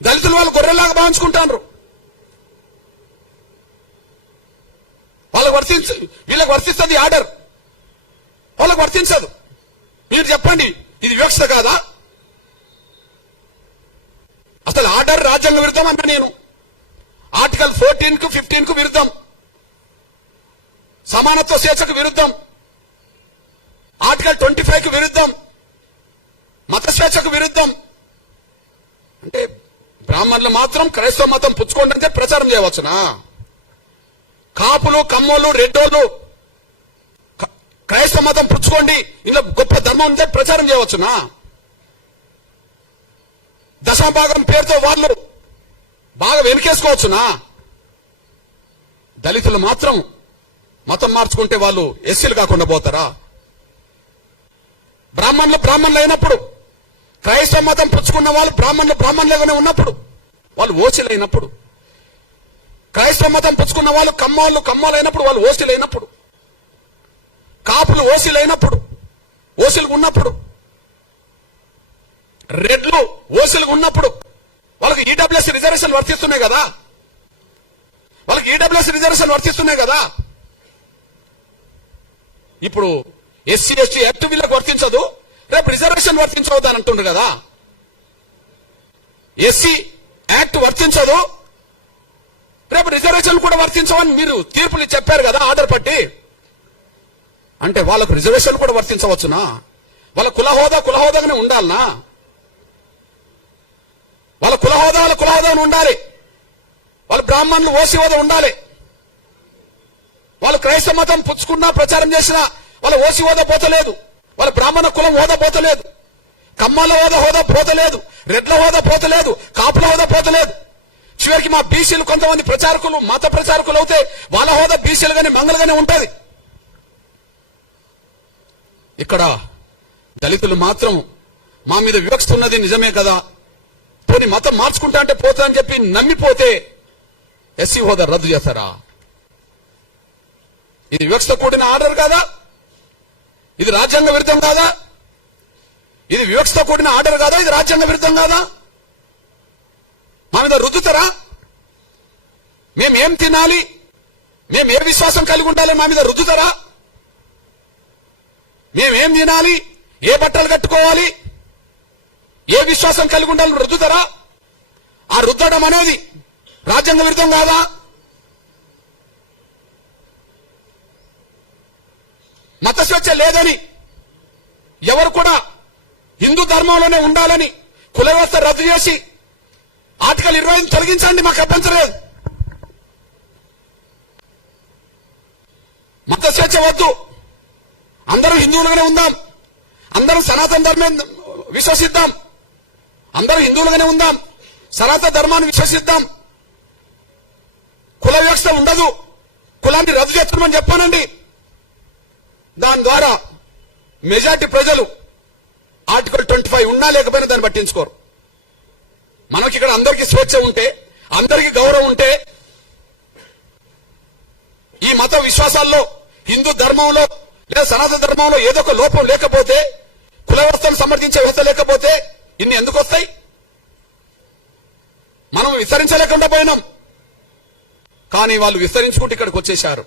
దళితులు వాళ్ళు గొర్రెలాగా భావించుకుంటారు. వీళ్ళకి వర్తిస్తుంది ఆర్డర్, వాళ్ళకి వర్తించదు. మీరు చెప్పండి, ఇది వివక్ష కాదా? అసలు ఆర్డర్ రాజ్యాంగ విరుద్ధం అంటే నేను ఆర్టికల్ 14కు 15కు విరుద్ధం, సమానత్వ స్వేచ్ఛకు విరుద్ధం, ఆర్టికల్ 25కు విరుద్ధం, మత స్వేచ్ఛకు విరుద్ధం. అంటే బ్రాహ్మణులు మాత్రం క్రైస్తవ మతం పుచ్చుకోండి అంటే ప్రచారం చేయవచ్చునా? కాపులు, కమ్మోళ్ళు, రెడ్డోళ్ళు క్రైస్తవ మతం పుచ్చుకోండి, ఇందులో గొప్ప ధర్మం ఉంటే ప్రచారం చేయవచ్చునా? దశమభాగం పేరుతో వాళ్ళు బాగా వెనుకేసుకోవచ్చునా? దళితులు మాత్రం మతం మార్చుకుంటే వాళ్ళు ఎస్సీలు కాకుండా పోతారా? బ్రాహ్మణులు అయినప్పుడు, క్రైస్తవ మతం పుచ్చుకున్న వాళ్ళు బ్రాహ్మణులుగానే ఉన్నప్పుడు, వాళ్ళు ఓసీలు అయినప్పుడు, క్రైస్తవ మతం పుచ్చుకున్న వాళ్ళు కమ్మోళ్ళు అయినప్పుడు, వాళ్ళు ఓసీలు అయినప్పుడు, కాపులు ఓసీలు అయినప్పుడు, ఓసీలు ఉన్నప్పుడు, రెడ్లు ఓసీలు ఉన్నప్పుడు వాళ్ళకి ఈడబ్ల్యూఎస్ రిజర్వేషన్ వర్తిస్తున్నాయి కదా, వాళ్ళకి ఈడబ్ల్యూఎస్ రిజర్వేషన్ వర్తిస్తున్నాయి కదా. ఇప్పుడు ఎస్సీ ఎస్టీ యాక్ట్ వీళ్ళకి వర్తించదు, రేపు రిజర్వేషన్ వర్తించవద్దని అంటుండ్రు కదా. ఎస్సీ యాక్ట్ వర్తించదు, రేపు రిజర్వేషన్ కూడా వర్తించవని మీరు తీర్పులు చెప్పారు కదా ఆర్డర్ పట్టి. అంటే వాళ్ళకు రిజర్వేషన్ కూడా వర్తించవచ్చునా? వాళ్ళ కులహోదాగానే ఉండాలనా? వాళ్ళ కులహోదాను ఉండాలి. వాళ్ళ బ్రాహ్మణులు ఓసీ హోదా ఉండాలి. వాళ్ళు క్రైస్తవ మతం పుచ్చుకున్నా, ప్రచారం చేసినా వాళ్ళ ఓసీ హోదా పోతలేదు, వాళ్ళ బ్రాహ్మణ కులం హోదా పోతలేదు, కమ్మాల హోదా పోతలేదు, రెడ్ల హోదా పోతలేదు, కాపుల హోదా పోతలేదు. చివరికి మా బీసీలు కొంతమంది ప్రచారకులు, మత ప్రచారకులు అవుతే వాళ్ళ హోదా బీసీలుగానే మంగళగానే ఉంటది. ఇక్కడ దళితులు మాత్రం మా మీద వివక్ష ఉన్నది నిజమే కదా, పోనీ మతం మార్చుకుంటా అంటే పోతా అని చెప్పి నమ్మిపోతే ఎస్సీ హోదా రద్దు చేస్తారా? ఇది వివక్ష కూడిన ఆర్డర్ కాదా? ఇది రాజ్యాంగ విరుద్ధం కాదా? ఇది వివక్ష కూడిన ఆర్డర్ కాదా? ఇది రాజ్యాంగ విరుద్ధం కాదా? మా మీద రుద్దుతారా? మేమేం తినాలి, మేము ఏ విశ్వాసం కలిగి ఉండాలి మా మీద రుద్దుతారా? మేమేం తినాలి, ఏ బట్టలు కట్టుకోవాలి, ఏ విశ్వాసం కలిగి ఉండాలని రుద్దుతారా? ఆ రుద్దడం అనేది రాజ్యాంగ విరుద్ధం కాదా? మత స్వేచ్ఛ లేదని, ఎవరు కూడా హిందూ ధర్మంలోనే ఉండాలని కుల వ్యవస్థ రద్దు చేసి ఆర్టికల్ 20 తొలగించండి, మాకు అభ్యంతరం లేదు. మత స్వేచ్ఛ వద్దు, అందరూ హిందువులుగానే ఉందాం, అందరూ సనాతన ధర్మం విశ్వసిద్దాం, అందరూ హిందువులుగానే ఉందాం, సనాతన ధర్మాన్ని విశ్వసిద్దాం. కుల వ్యవస్థ ఉండదు, కులాన్ని రద్దు చేస్తున్నామని చెప్పానండి. దాని ద్వారా మెజార్టీ ప్రజలు ఆర్టికల్ 25 ఉన్నా లేకపోయినా దాన్ని పట్టించుకోరు. మనకి ఇక్కడ అందరికీ స్వేచ్ఛ ఉంటే, అందరికీ గౌరవం ఉంటే, ఈ మత విశ్వాసాల్లో, హిందూ ధర్మంలో లేదా సనాతన ధర్మంలో ఏదో ఒక లోపం లేకపోతే, కుల వ్యవస్థను సమర్థించే వ్యవస్థ లేకపోతే ఇన్ని ఎందుకు వస్తాయి? మనం విస్తరించలేకుండా పోయినాం. కానీ వాళ్ళు విస్తరించుకుంటూ ఇక్కడికి వచ్చేశారు.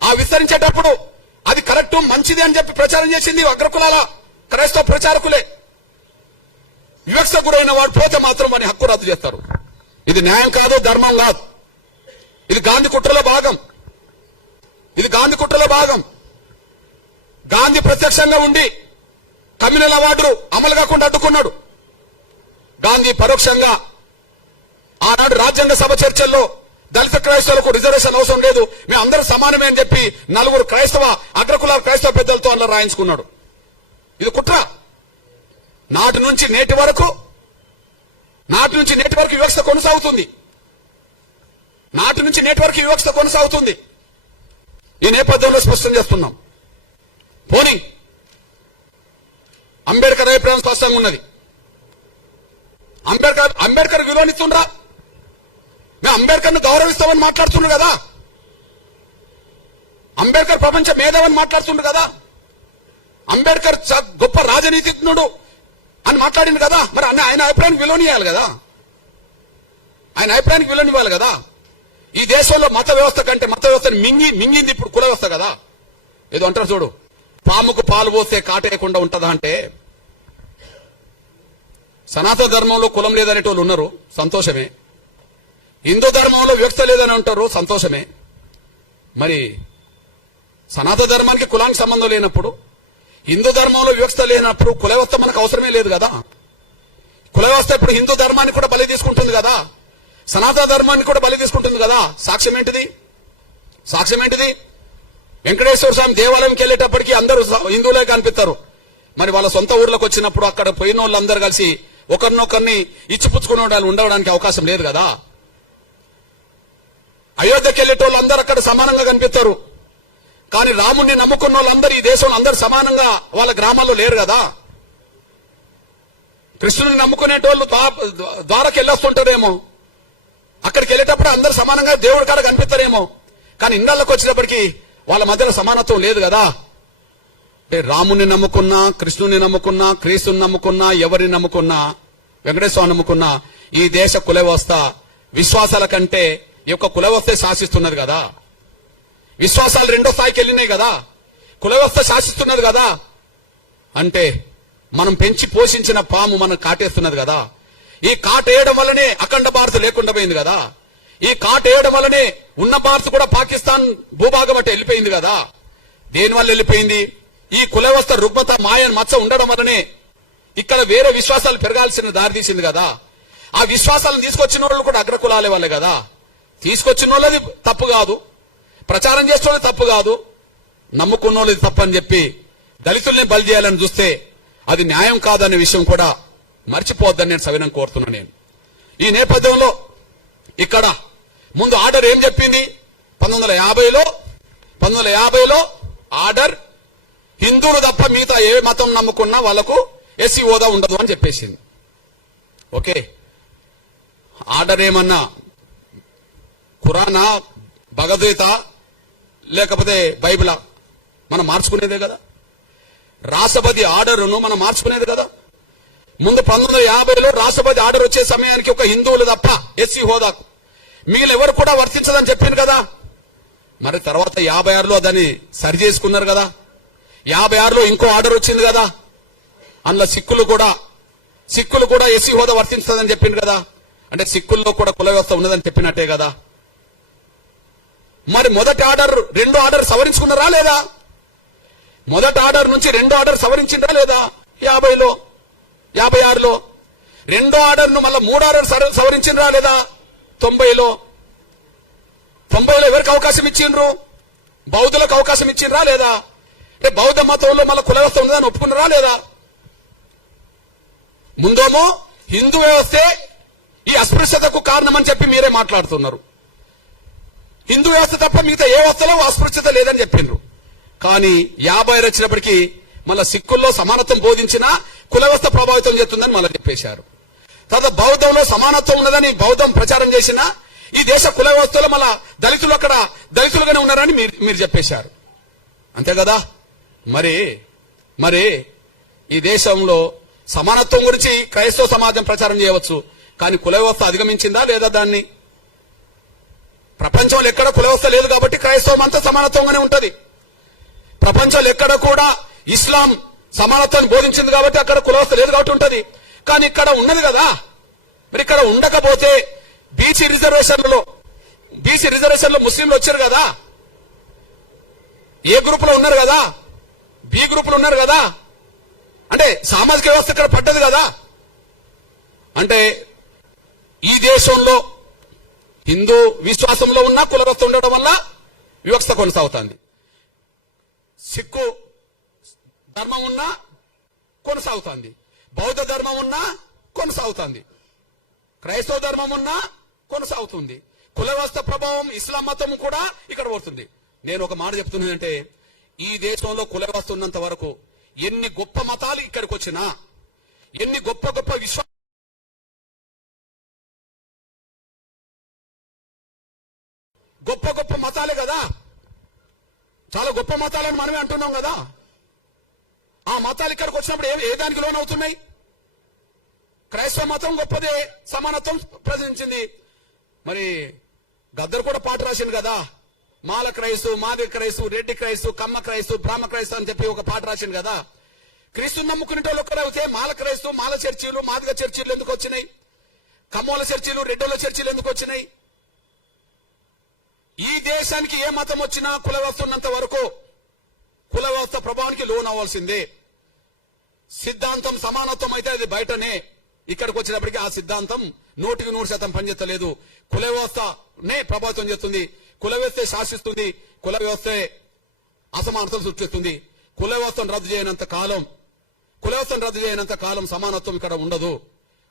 ఆ విస్తరించేటప్పుడు అది కరెక్ట్ మంచిది అని చెప్పి ప్రచారం చేసింది అగ్రకులాల క్రైస్తవ ప్రచారకులే. వివక్ష గురైన వాడు పోతే మాత్రం వాని హక్కు రద్దు చేస్తారు. ఇది న్యాయం కాదు, ధర్మం కాదు. ఇది గాంధీ కుట్రలో భాగం. ఇది గాంధీ కుట్రలో భాగం. గాంధీ ప్రత్యక్షంగా ఉండి కమ్యూనల్ అవార్డులు అమలు కాకుండా అడ్డుకున్నాడు. గాంధీ పరోక్షంగా ఆనాడు రాజ్యాంగ సభ చర్చల్లో దళిత క్రైస్తవులకు రిజర్వేషన్ అవసరం లేదు, మేము అందరూ సమానమే అని చెప్పి 4 క్రైస్తవ అగ్రకులాల క్రైస్తవ పెద్దలతో అలా రాయించుకున్నాడు. ఇది కుట్ర. నాటి నుంచి నేటి వరకు వివక్ష కొనసాగుతుంది. నాటి నుంచి నేటి వరకు వివక్ష కొనసాగుతుంది. ఈ నేపథ్యంలో స్పష్టం చేస్తున్నాం. పోనీ అంబేద్కర్ అభిప్రాయం స్పష్టంగా ఉన్నది. అంబేద్కర్ విలువనిస్తుండ్రా? మేము అంబేద్కర్ ను గౌరవిస్తామని మాట్లాడుతుండ్రు కదా. అంబేద్కర్ ప్రపంచ మేధావని మాట్లాడుతుండ్రు కదా. అంబేద్కర్ గొప్ప రాజనీతిజ్ఞుడు అని మాట్లాడింది కదా. మరి ఆయన అభిప్రాయానికి విలువనియాలి కదా. ఆయన అభిప్రాయానికి విలువనివ్వాలి కదా. ఈ దేశంలో మత వ్యవస్థ కంటే మత వ్యవస్థను మింగింది ఇప్పుడు కుల వ్యవస్థ కదా. ఏదో అంటారు చూడు, పాముకు పాలు పోస్తే కాటేయకుండా ఉంటుందా అంటే, సనాతన ధర్మంలో కులం లేదనేటోళ్ళు ఉన్నారు, సంతోషమే. హిందూ ధర్మంలో వివక్ష లేదని అంటారు, సంతోషమే. మరి సనాతన ధర్మానికి కులానికి సంబంధం లేనప్పుడు, హిందూ ధర్మంలో వివక్ష లేనప్పుడు కుల వ్యవస్థ మనకు అవసరమే లేదు కదా. కుల వ్యవస్థ ఇప్పుడు హిందూ ధర్మాన్ని కూడా బలి తీసుకుంటుంది కదా, సనాతన ధర్మాన్ని కూడా బలి తీసుకుంటుంది కదా. సాక్ష్యం ఏంటిది? వెంకటేశ్వర స్వామి దేవాలయంకి వెళ్ళేటప్పటికి అందరూ హిందువులే కనిపిస్తారు. మరి వాళ్ళ సొంత ఊర్లోకి వచ్చినప్పుడు అక్కడ పోయిన వాళ్ళందరూ కలిసి ఒకరినొకరిని ఇచ్చిపుచ్చుకునే వాళ్ళు ఉండడానికి అవకాశం లేదు కదా. అయోధ్యకి వెళ్ళేటోళ్ళు అందరూ అక్కడ సమానంగా కనిపిస్తారు. కానీ రాముణ్ణి నమ్ముకున్న వాళ్ళందరూ ఈ దేశంలో అందరూ సమానంగా వాళ్ళ గ్రామాల్లో లేరు కదా. కృష్ణుని నమ్ముకునేటోళ్ళు ద్వారకి వెళ్ళొస్తుంటారేమో, అక్కడికి వెళ్ళేటప్పుడు అందరూ సమానంగా దేవుడి కాడ కనిపిస్తారేమో. కానీ ఇళ్ళకి వచ్చినప్పటికీ వాళ్ళ మధ్యలో సమానత్వం లేదు కదా. అంటే రాముని నమ్ముకున్నా, కృష్ణుని నమ్ముకున్నా, క్రీస్తుని నమ్ముకున్నా, ఎవరిని నమ్ముకున్నా, వెంకటేశ్వర నమ్ముకున్నా, ఈ దేశ కుల వ్యవస్థ విశ్వాసాల కంటే ఈ యొక్క కుల వ్యవస్థ శాసిస్తున్నది కదా. విశ్వాసాలు 2వ స్థాయికి వెళ్ళినాయి కదా, కుల వ్యవస్థ శాసిస్తున్నది కదా. అంటే మనం పెంచి పోషించిన పాము మనం కాటేస్తున్నది కదా. ఈ కాటేయడం వల్లనే అఖండ భారత్ లేకుండా పోయింది కదా. ఈ కాటేయడం వల్లనే ఉన్న భారత్ కూడా పాకిస్తాన్ భూభాగం బట్టి వెళ్ళిపోయింది కదా. దేనివల్ల వెళ్ళిపోయింది? ఈ కుల వ్యవస్థ రుగ్మత మాయన్ మచ్చ ఉండడం వల్లనే ఇక్కడ వేరే విశ్వాసాలు పెరగాల్సిన దారి తీసింది కదా. ఆ విశ్వాసాలను తీసుకొచ్చిన వాళ్ళు కూడా అగ్రకులాలే వాళ్ళే కదా. తీసుకొచ్చిన వాళ్ళది తప్పు కాదు, ప్రచారం చేస్తున్న తప్పు కాదు, నమ్ముకున్న వాళ్ళది తప్పు అని చెప్పి దళితుల్ని బలి చేయాలని చూస్తే అది న్యాయం కాదనే విషయం కూడా మర్చిపోవద్దని నేను సవినం కోరుతున్నాను. నేను ఈ నేపథ్యంలో ఇక్కడ ముందు ఆర్డర్ ఏం చెప్పింది? 1950లో ఆర్డర్ హిందువులు తప్ప మిగతా ఏ మతం నమ్ముకున్నా వాళ్లకు ఎస్సీ హోదా ఉండదు అని చెప్పేసింది. ఓకే, ఆర్డర్ ఏమన్నా ఖురానా, భగవద్గీత లేకపోతే బైబిలా? మనం మార్చుకునేదే కదా. రాష్ట్రపతి ఆర్డర్ను మనం మార్చుకునేది కదా. ముందు 1950లో రాష్ట్రపతి ఆర్డర్ వచ్చే సమయానికి ఒక హిందువులు తప్ప ఎస్సీ హోదాకు మిగిలిన ఎవరు కూడా వర్తించదని చెప్పింది కదా. మరి తర్వాత 56లో దాన్ని సరి చేసుకున్నారు కదా. 56లో ఇంకో ఆర్డర్ వచ్చింది కదా. అందులో సిక్కులు కూడా ఎస్సీ హోదా వర్తించదని చెప్పింది కదా. అంటే సిక్కుల్లో కూడా కుల వ్యవస్థ ఉన్నదని చెప్పినట్టే కదా. మరి మొదటి ఆర్డర్ 2వ ఆర్డర్ సవరించుకున్నారా లేదా? మొదటి ఆర్డర్ నుంచి 2వ ఆర్డర్ సవరించిందా లేదా? 50లో 56లో 2వ ఆర్డర్ ను మళ్ళీ 3వ ఆర్డర్ సవరించిండ్రా లేదా? 90లో ఎవరికి అవకాశం ఇచ్చిండ్రు? బౌద్ధులకు అవకాశం ఇచ్చిండ్రా లేదా? అంటే బౌద్ధ మతంలో మళ్ళీ కుల వ్యవస్థ ఉన్నదని ఒప్పుకున్నారా లేదా? ముందేమో హిందూ వ్యవస్థే ఈ అస్పృశ్యతకు కారణమని చెప్పి మీరే మాట్లాడుతున్నారు. హిందూ వ్యవస్థ తప్ప మిగతా ఏ వ్యవస్థలో అస్పృశ్యత లేదని చెప్పిండ్రు. కానీ 50 వచ్చినప్పటికీ మళ్ళా సిక్కుల్లో సమానత్వం బోధించినా కుల వ్యవస్థ ప్రభావితం చేస్తుందని మళ్ళీ చెప్పేశారు. తర్వాత బౌద్ధంలో సమానత్వం ఉన్నదని బౌద్ధం ప్రచారం చేసినా ఈ దేశ కుల వ్యవస్థలో మళ్ళా దళితులు అక్కడ దళితులుగానే ఉన్నారని మీరు చెప్పేశారు. అంతే కదా. మరి ఈ దేశంలో సమానత్వం గురించి క్రైస్తవ సమాజం ప్రచారం చేయవచ్చు, కానీ కుల వ్యవస్థ అధిగమించిందా లేదా దాన్ని? ప్రపంచంలో ఎక్కడ కుల వ్యవస్థ లేదు కాబట్టి క్రైస్తవం అంతా సమానత్వంగానే ఉంటది. ప్రపంచంలో ఎక్కడ కూడా ఇస్లాం సమానత్వాన్ని బోధించింది కాబట్టి అక్కడ కుల వ్యవస్థ లేదు కాబట్టి ఉంటది. కానీ ఇక్కడ ఉన్నది కదా. మరి ఇక్కడ ఉండకపోతే బీసీ రిజర్వేషన్లో ముస్లింలు వచ్చారు కదా, ఏ గ్రూప్ లో ఉన్నారు కదా, బి గ్రూప్ లో ఉన్నారు కదా, అంటే సామాజిక వ్యవస్థ ఇక్కడ పడ్డది కదా. అంటే ఈ దేశంలో హిందూ విశ్వాసంలో ఉన్న కుల వ్యవస్థ ఉండడం వల్ల వివక్షత కొనసాగుతుంది. సిక్కు ధర్మం ఉన్నా కొనసాగుతుంది, బౌద్ధ ధర్మం ఉన్నా కొనసాగుతుంది, క్రైస్తవ ధర్మం ఉన్నా కొనసాగుతుంది. కుల వ్యవస్థ ప్రభావం ఇస్లాం మతం కూడా ఇక్కడ పడుతుంది. నేను ఒక మాట చెప్తున్నదంటే, ఈ దేశంలో కుల వ్యవస్థ ఉన్నంత వరకు ఎన్ని గొప్ప మతాలు ఇక్కడికి వచ్చినా, ఎన్ని గొప్ప గొప్ప గొప్ప మతాలే కదా, చాలా గొప్ప మతాలని మనమే అంటున్నాం కదా. ఆ మతాలు ఇక్కడికి వచ్చినప్పుడు ఏ దానికి లోనవుతున్నాయి? క్రైస్తవ మతం గొప్పదే, సమానత్వం ప్రశ్నించింది. మరి గద్దరు కూడా పాట రాసింది కదా, మాల క్రైస్తవు, మాది క్రైస్తవు, రెడ్డి క్రైస్తవు, కమ్మ క్రైస్తవు, బ్రాహ్మ క్రైస్తవు అని చెప్పి ఒక పాట రాసింది కదా. క్రీస్తుని నమ్ముకునే వాళ్ళు ఒక్కరైతే మాల క్రైస్తవు, మాల చర్చీలు, మాదిగ చర్చీలు ఎందుకు వచ్చినాయి? కమ్మోల చర్చీలు, రెడ్డోల చర్చీలు ఎందుకు వచ్చినాయి? ఈ దేశానికి ఏ మతం వచ్చినా కుల వ్యవస్థ ఉన్నంత వరకు కుల వ్యవస్థ ప్రభావానికి లోన్ అవ్వాల్సిందే. సిద్ధాంతం సమానత్వం అయితే అది బయటనే, ఇక్కడికి వచ్చినప్పటికీ ఆ సిద్ధాంతం 100% పనిచేస్తలేదు. కుల వ్యవస్థనే ప్రభావితం చేస్తుంది, కుల వ్యవస్థ శాసిస్తుంది, కుల వ్యవస్థ అసమానతలు సృష్టిస్తుంది. కుల వ్యవస్థను రద్దు చేయనంత కాలం సమానత్వం ఇక్కడ ఉండదు.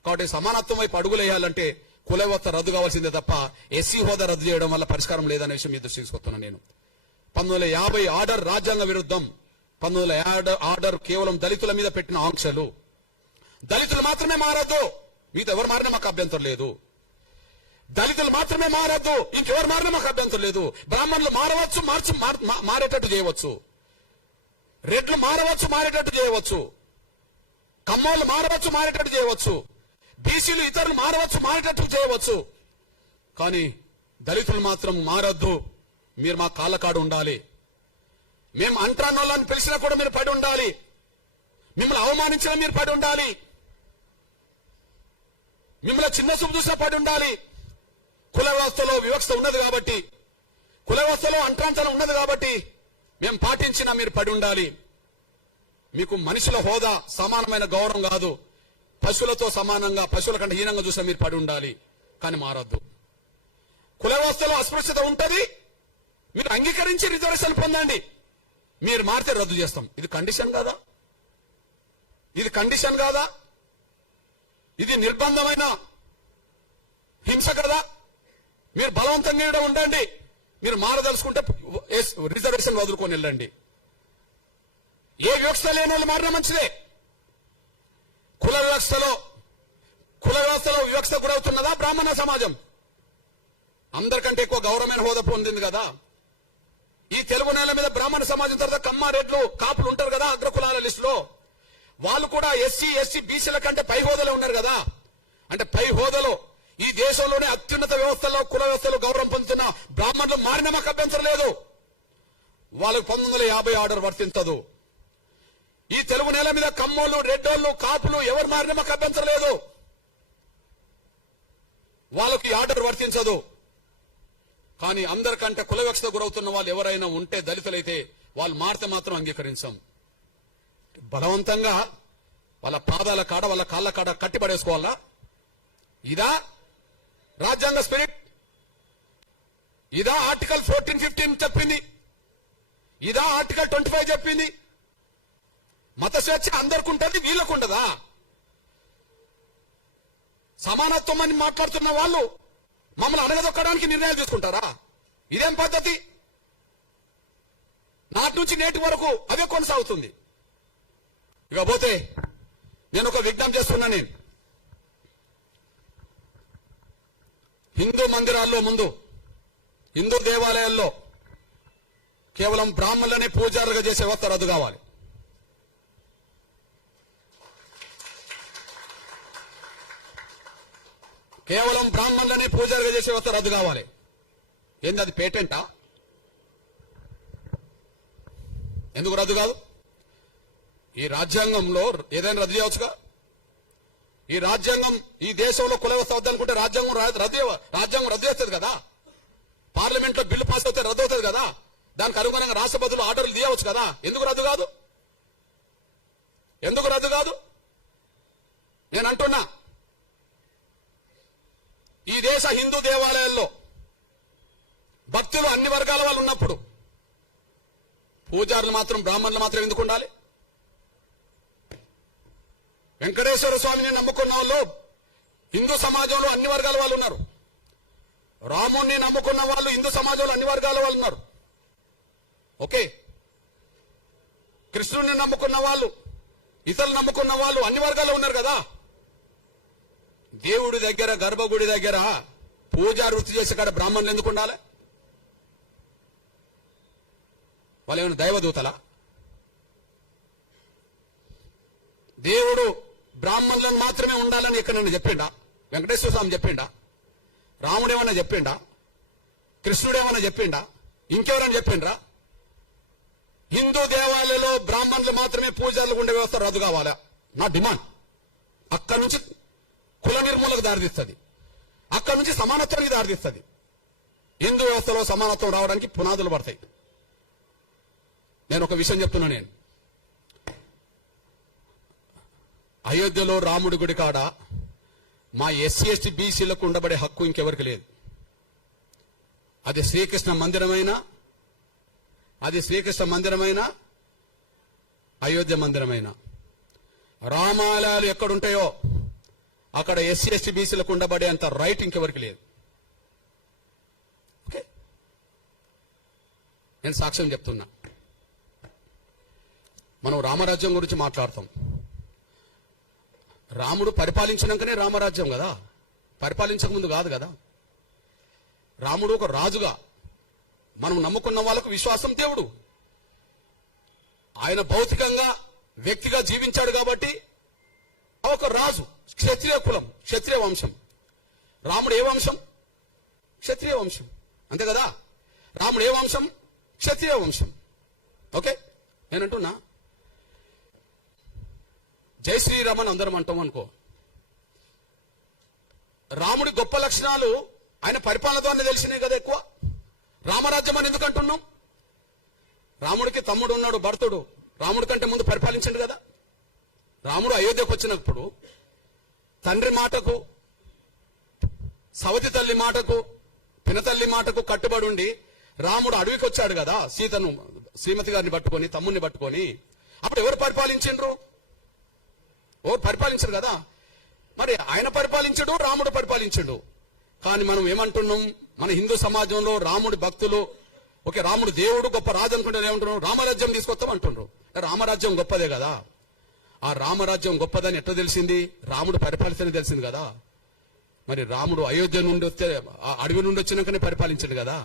కాబట్టి సమానత్వం వైపు అడుగులు వేయాలంటే కుల వ్యవస్థ రద్దు కావాల్సిందే తప్ప ఎస్సీ హోదా రద్దు చేయడం వల్ల పరిష్కారం లేదనే విషయం మీ దృష్టికి తీసుకొస్తున్నాను. నేను 1950 ఆర్డర్ రాజ్యాంగ విరుద్ధం. 1950 ఆర్డర్ కేవలం దళితుల మీద పెట్టిన ఆంక్షలు. దళితులు మాత్రమే మారద్దు, మీతో ఎవరు మారినా మాకు అభ్యంతరం లేదు. దళితులు మాత్రమే మారద్దు, ఇంకెవరు మారినా మాకు అభ్యంతరం లేదు. బ్రాహ్మణులు మారవచ్చు, మారేటట్టు చేయవచ్చు. రెడ్లు మారవచ్చు, మారేటట్టు చేయవచ్చు. కమ్మోళ్ళు మారవచ్చు, మారేటట్టు చేయవచ్చు. బీసీలు ఇతరులు మారవచ్చు, మారేటట్టు చేయవచ్చు. కానీ దళితులు మాత్రం మారద్దు. మీరు మా కాళ్ళ కాడు ఉండాలి. మేము అంటరానోళ్ళని పిలిచినా కూడా మీరు పడి ఉండాలి. మిమ్మల్ని అవమానించినా మీరు పడి ఉండాలి. మిమ్మల్ని చిన్న చూపు చూసినా పడి ఉండాలి. కుల వ్యవస్థలో వివక్షత ఉన్నది కాబట్టి, కుల వ్యవస్థలో అంటరాంతరం ఉన్నది కాబట్టి మేము పాటించినా మీరు పడి ఉండాలి. మీకు మనుషుల హోదా సమానమైన గౌరవం కాదు, పశువులతో సమానంగా, పశువుల కంటే హీనంగా చూసినా మీరు పడి ఉండాలి. కానీ మారద్దు. కుల వ్యవస్థలో అస్పృశ్యత ఉంటది, మీరు అంగీకరించి రిజర్వేషన్ పొందండి. మీరు మారితే రద్దు చేస్తాం. ఇది కండిషన్ కాదా? ఇది కండిషన్ కాదా? ఇది నిర్బంధమైన హింస కదా? మీరు బలవంతంగా ఇక్కడ ఉండండి. మీరు మారదలుచుకుంటే రిజర్వేషన్ వదులుకొని వెళ్ళండి. ఏ వివక్ష లేని వాళ్ళు మారినా మంచిదే. కుల వ్యవస్థలో వివక్ష గురవుతున్నదా బ్రాహ్మణ సమాజం? అందరికంటే ఎక్కువ గౌరవమైన హోదా పొందింది కదా. ఈ తెలుగు నేల మీద బ్రాహ్మణ సమాజం తర్వాత కమ్మ, రెడ్లు, కాపులు ఉంటారు కదా అగ్రకులాల లిస్టులో. వాళ్ళు కూడా ఎస్సీ బీసీల కంటే పై హోదాలో ఉన్నారు కదా. అంటే పై హోదాలో ఈ దేశంలోనే అత్యున్నత వ్యవస్థలో కుల వ్యవస్థలో గౌరవం పొందుతున్న బ్రాహ్మణులు మారిన మాకు అభ్యంతరం లేదు. వాళ్ళకు 1950 ఆర్డర్ వర్తించదు. ఈ తెలుగు నేల మీద కమ్మోళ్ళు, రెడ్డోళ్ళు, కాపులు ఎవరు మారిన మాకు అభ్యంతరం లేదు. వాళ్ళకి ఆర్డర్ వర్తించదు. కానీ అందరికంటే కుల వివక్షత గురవుతున్న వాళ్ళు ఎవరైనా ఉంటే, దళితులైతే వాళ్ళు మారితే మాత్రం అంగీకరించాం. బలవంతంగా వాళ్ళ పాదాల కాడ, వాళ్ళ కాళ్ళ కాడ కట్టిపడేసుకోవాలా? ఇదా రాజ్యాంగ స్పిరిట్? ఇదా ఆర్టికల్ 14-15 చెప్పింది? ఇదా ఆర్టికల్ 25 చెప్పింది? మత స్వేచ్ఛ అందరికి ఉంటుంది, వీళ్ళకు ఉండదా? సమానత్వం అని మాట్లాడుతున్న వాళ్ళు మమ్మల్ని అడగదొక్కడానికి నిర్ణయాలు తీసుకుంటారా? ఇదేం పద్ధతి? నాటి నుంచి నేటి వరకు అదే కొనసాగుతుంది. ఇకపోతే నేను ఒక విజ్ఞప్తి చేస్తున్నా. నేను హిందూ మందిరాల్లో ముందు, హిందూ దేవాలయాల్లో కేవలం బ్రాహ్మణులనే పూజారులుగా చేసే వ్యవస్థ రద్దు కావాలి. కేవలం బ్రాహ్మణులనే పూజారిగా చేసే వ్యవస్థ రద్దు కావాలి. ఏంది అది పేటెంటా? ఎందుకు రద్దు కాదు? ఈ రాజ్యాంగంలో ఏదైనా రద్దు చేయవచ్చుగా. ఈ రాజ్యాంగం ఈ దేశంలో కుల వ్యవస్థ వద్దనుకుంటే రాజ్యాంగం రద్దు చేస్తుంది కదా. పార్లమెంట్ లో బిల్లు పాస్ అవుతే రద్దు అవుతుంది కదా. దానికి అనుగుణంగా రాష్ట్రపతులు ఆర్డర్లు తీయవచ్చు కదా. ఎందుకు రద్దు కాదు? ఎందుకు రద్దు కాదు? నేను అంటున్నా, ఈ దేశ హిందూ దేవాలయాల్లో భక్తులు అన్ని వర్గాల వాళ్ళు ఉన్నప్పుడు పూజారులు మాత్రం బ్రాహ్మణులు మాత్రం ఎందుకు ఉండాలి? వెంకటేశ్వర స్వామిని నమ్ముకున్న వాళ్ళు హిందూ సమాజంలో అన్ని వర్గాల వాళ్ళు ఉన్నారు. రాముణ్ణి నమ్ముకున్న వాళ్ళు హిందూ సమాజంలో అన్ని వర్గాల వాళ్ళు ఉన్నారు. ఓకే, కృష్ణుడిని నమ్ముకున్న వాళ్ళు, ఇతరులు నమ్ముకున్న వాళ్ళు అన్ని వర్గాల్లో ఉన్నారు కదా. దేవుడి దగ్గర, గర్భగుడి దగ్గర పూజా వృత్తి చేసే కాడ బ్రాహ్మణులు ఎందుకు ఉండాలి? వాళ్ళు ఏమైనా దైవదూతలా? దేవుడు బ్రాహ్మణులను మాత్రమే ఉండాలని ఎక్కడైనా చెప్పిండా? వెంకటేశ్వర స్వామి చెప్పిండా? రాముడు ఏమన్నా చెప్పిండా? కృష్ణుడు ఏమన్నా చెప్పిండా? ఇంకెవరైనా చెప్పిండ్రా? హిందూ దేవాలయంలో బ్రాహ్మణులు మాత్రమే పూజారులు ఉండే వ్యవస్థ రద్దు కావాలా? నా డిమాండ్. అక్కడి నుంచి కుల నిర్మూలకు దారితీస్తుంది, అక్కడి నుంచి సమానత్వానికి దారితీస్తుంది. హిందూ వ్యవస్థలో సమానత్వం రావడానికి పునాదులు పడతాయి. నేను ఒక విషయం చెప్తున్నా, నేను అయోధ్యలో రాముడి గుడి కాడ మా ఎస్సీ ఎస్టీ బీసీలకు ఉండబడే హక్కు ఇంకెవరికి లేదు. అది శ్రీకృష్ణ మందిరమైనా అయోధ్య మందిరమైనా రామాలయాలు ఎక్కడుంటాయో అక్కడ ఎస్సీ ఎస్టీ బీసీలకు ఉండబడే అంత రైట్ ఇంకెవరికి లేదు. ఓకే, నేను సాక్ష్యం చెప్తున్నా. మనం రామరాజ్యం గురించి మాట్లాడతాం. రాముడు పరిపాలించినాకనే రామరాజ్యం కదా, పరిపాలించక ముందు కాదు కదా. రాముడు ఒక రాజుగా, మనం నమ్ముకున్న వాళ్ళకు విశ్వాసం దేవుడు. ఆయన భౌతికంగా వ్యక్తిగా జీవించాడు కాబట్టి ఒక రాజు, క్షత్రియ కులం, క్షత్రియ వంశం. రాముడు ఏ వంశం? క్షత్రియ వంశం, అంతే కదా. రాముడు ఏ వంశం? క్షత్రియ వంశం. ఓకే, నేనంటున్నా, జై శ్రీరామ్ అని అందరం అంటాం అనుకో. రాముడి గొప్ప లక్షణాలు ఆయన పరిపాలనతోనే తెలిసినాయి కదా ఎక్కువ. రామరాజ్యం అని ఎందుకు అంటున్నాం? రాముడికి తమ్ముడు ఉన్నాడు, భరతుడు. రాముడి కంటే ముందు పరిపాలించండు కదా. రాముడు అయోధ్యకు వచ్చినప్పుడు తండ్రి మాటకు, సవతి తల్లి మాటకు, పినతల్లి మాటకు కట్టుబడి ఉండి రాముడు అడవికి వచ్చాడు కదా, సీతను, శ్రీమతి గారిని పట్టుకొని, తమ్ముడిని పట్టుకొని. అప్పుడు ఎవరు పరిపాలించిండ్రు? ఎవరు పరిపాలించరు కదా. మరి ఆయన పరిపాలించడు, రాముడు పరిపాలించడు. కానీ మనం ఏమంటున్నాం? మన హిందూ సమాజంలో రాముడి భక్తులు, ఓకే రాముడు దేవుడు గొప్ప రాజు అనుకుంటే ఏమంటున్నాం? రామరాజ్యం తీసుకొస్తాం అంటుండ్రు. రామరాజ్యం గొప్పదే కదా. ఆ రామరాజ్యం గొప్పదని ఎట్లా తెలిసింది? రాముడు పరిపాలిస్తేనే తెలిసింది కదా. మరి రాముడు అయోధ్య నుండి వస్తే, అడవి నుండి వచ్చినాకనే పరిపాలించాడు కదా.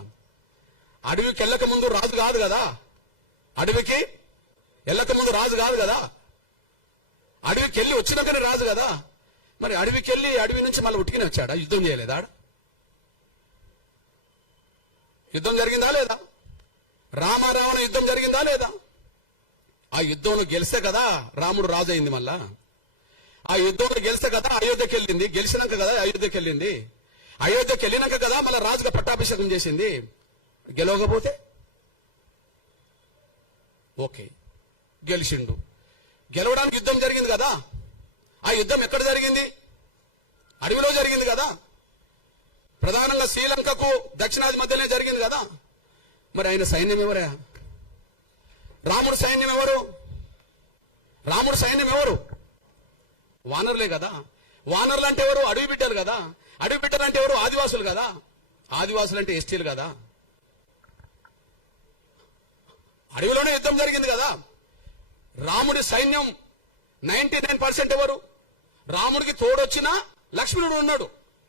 అడవికి వెళ్ళక ముందు రాజు కాదు కదా. అడవికి వెళ్ళక ముందు రాజు కాదు కదా. అడవికి వెళ్ళి వచ్చినాకనే రాజు కదా. మరి అడవికి వెళ్ళి అడవి నుంచి మళ్ళీ ఉట్టికినే వచ్చాడా? యుద్ధం చేయలేదా? యుద్ధం జరిగిందా లేదా? రామారావణ యుద్ధం జరిగిందా లేదా? ఆ యుద్ధంలో గెలిస్తే కదా రాముడు రాజు అయింది. మళ్ళా ఆ యుద్ధంలో గెలిస్తే కదా అయోధ్యకి వెళ్ళింది. గెలిచినాక కదా అయోధ్యకి వెళ్ళింది. అయోధ్యకి వెళ్ళినాక కదా మళ్ళీ రాజుగా పట్టాభిషేకం చేసింది. గెలవకపోతే ఓకే గెలిచిండు. గెలవడానికి యుద్ధం జరిగింది కదా. ఆ యుద్ధం ఎక్కడ జరిగింది? అడవిలో జరిగింది కదా. ప్రధానంగా శ్రీలంకకు దక్షిణాది మధ్యలోనే జరిగింది కదా. మరి ఆయన సైన్యం ఎవరా? రాముడు సైన్యం ఎవరు? రాముడు సైన్యం ఎవరు? వానరులే కదా. వానరులు అంటే ఎవరు? అడవి బిడ్డలు కదా. అడవి బిడ్డలు అంటే ఎవరు? ఆదివాసులు కదా. ఆదివాసులు అంటే ఎస్టీలు కదా. అడవిలోనే యుద్ధం జరిగింది కదా. రాముడి సైన్యం 99% ఎవరు? రాముడికి తోడొచ్చిన లక్ష్మణుడు ఉన్నాడు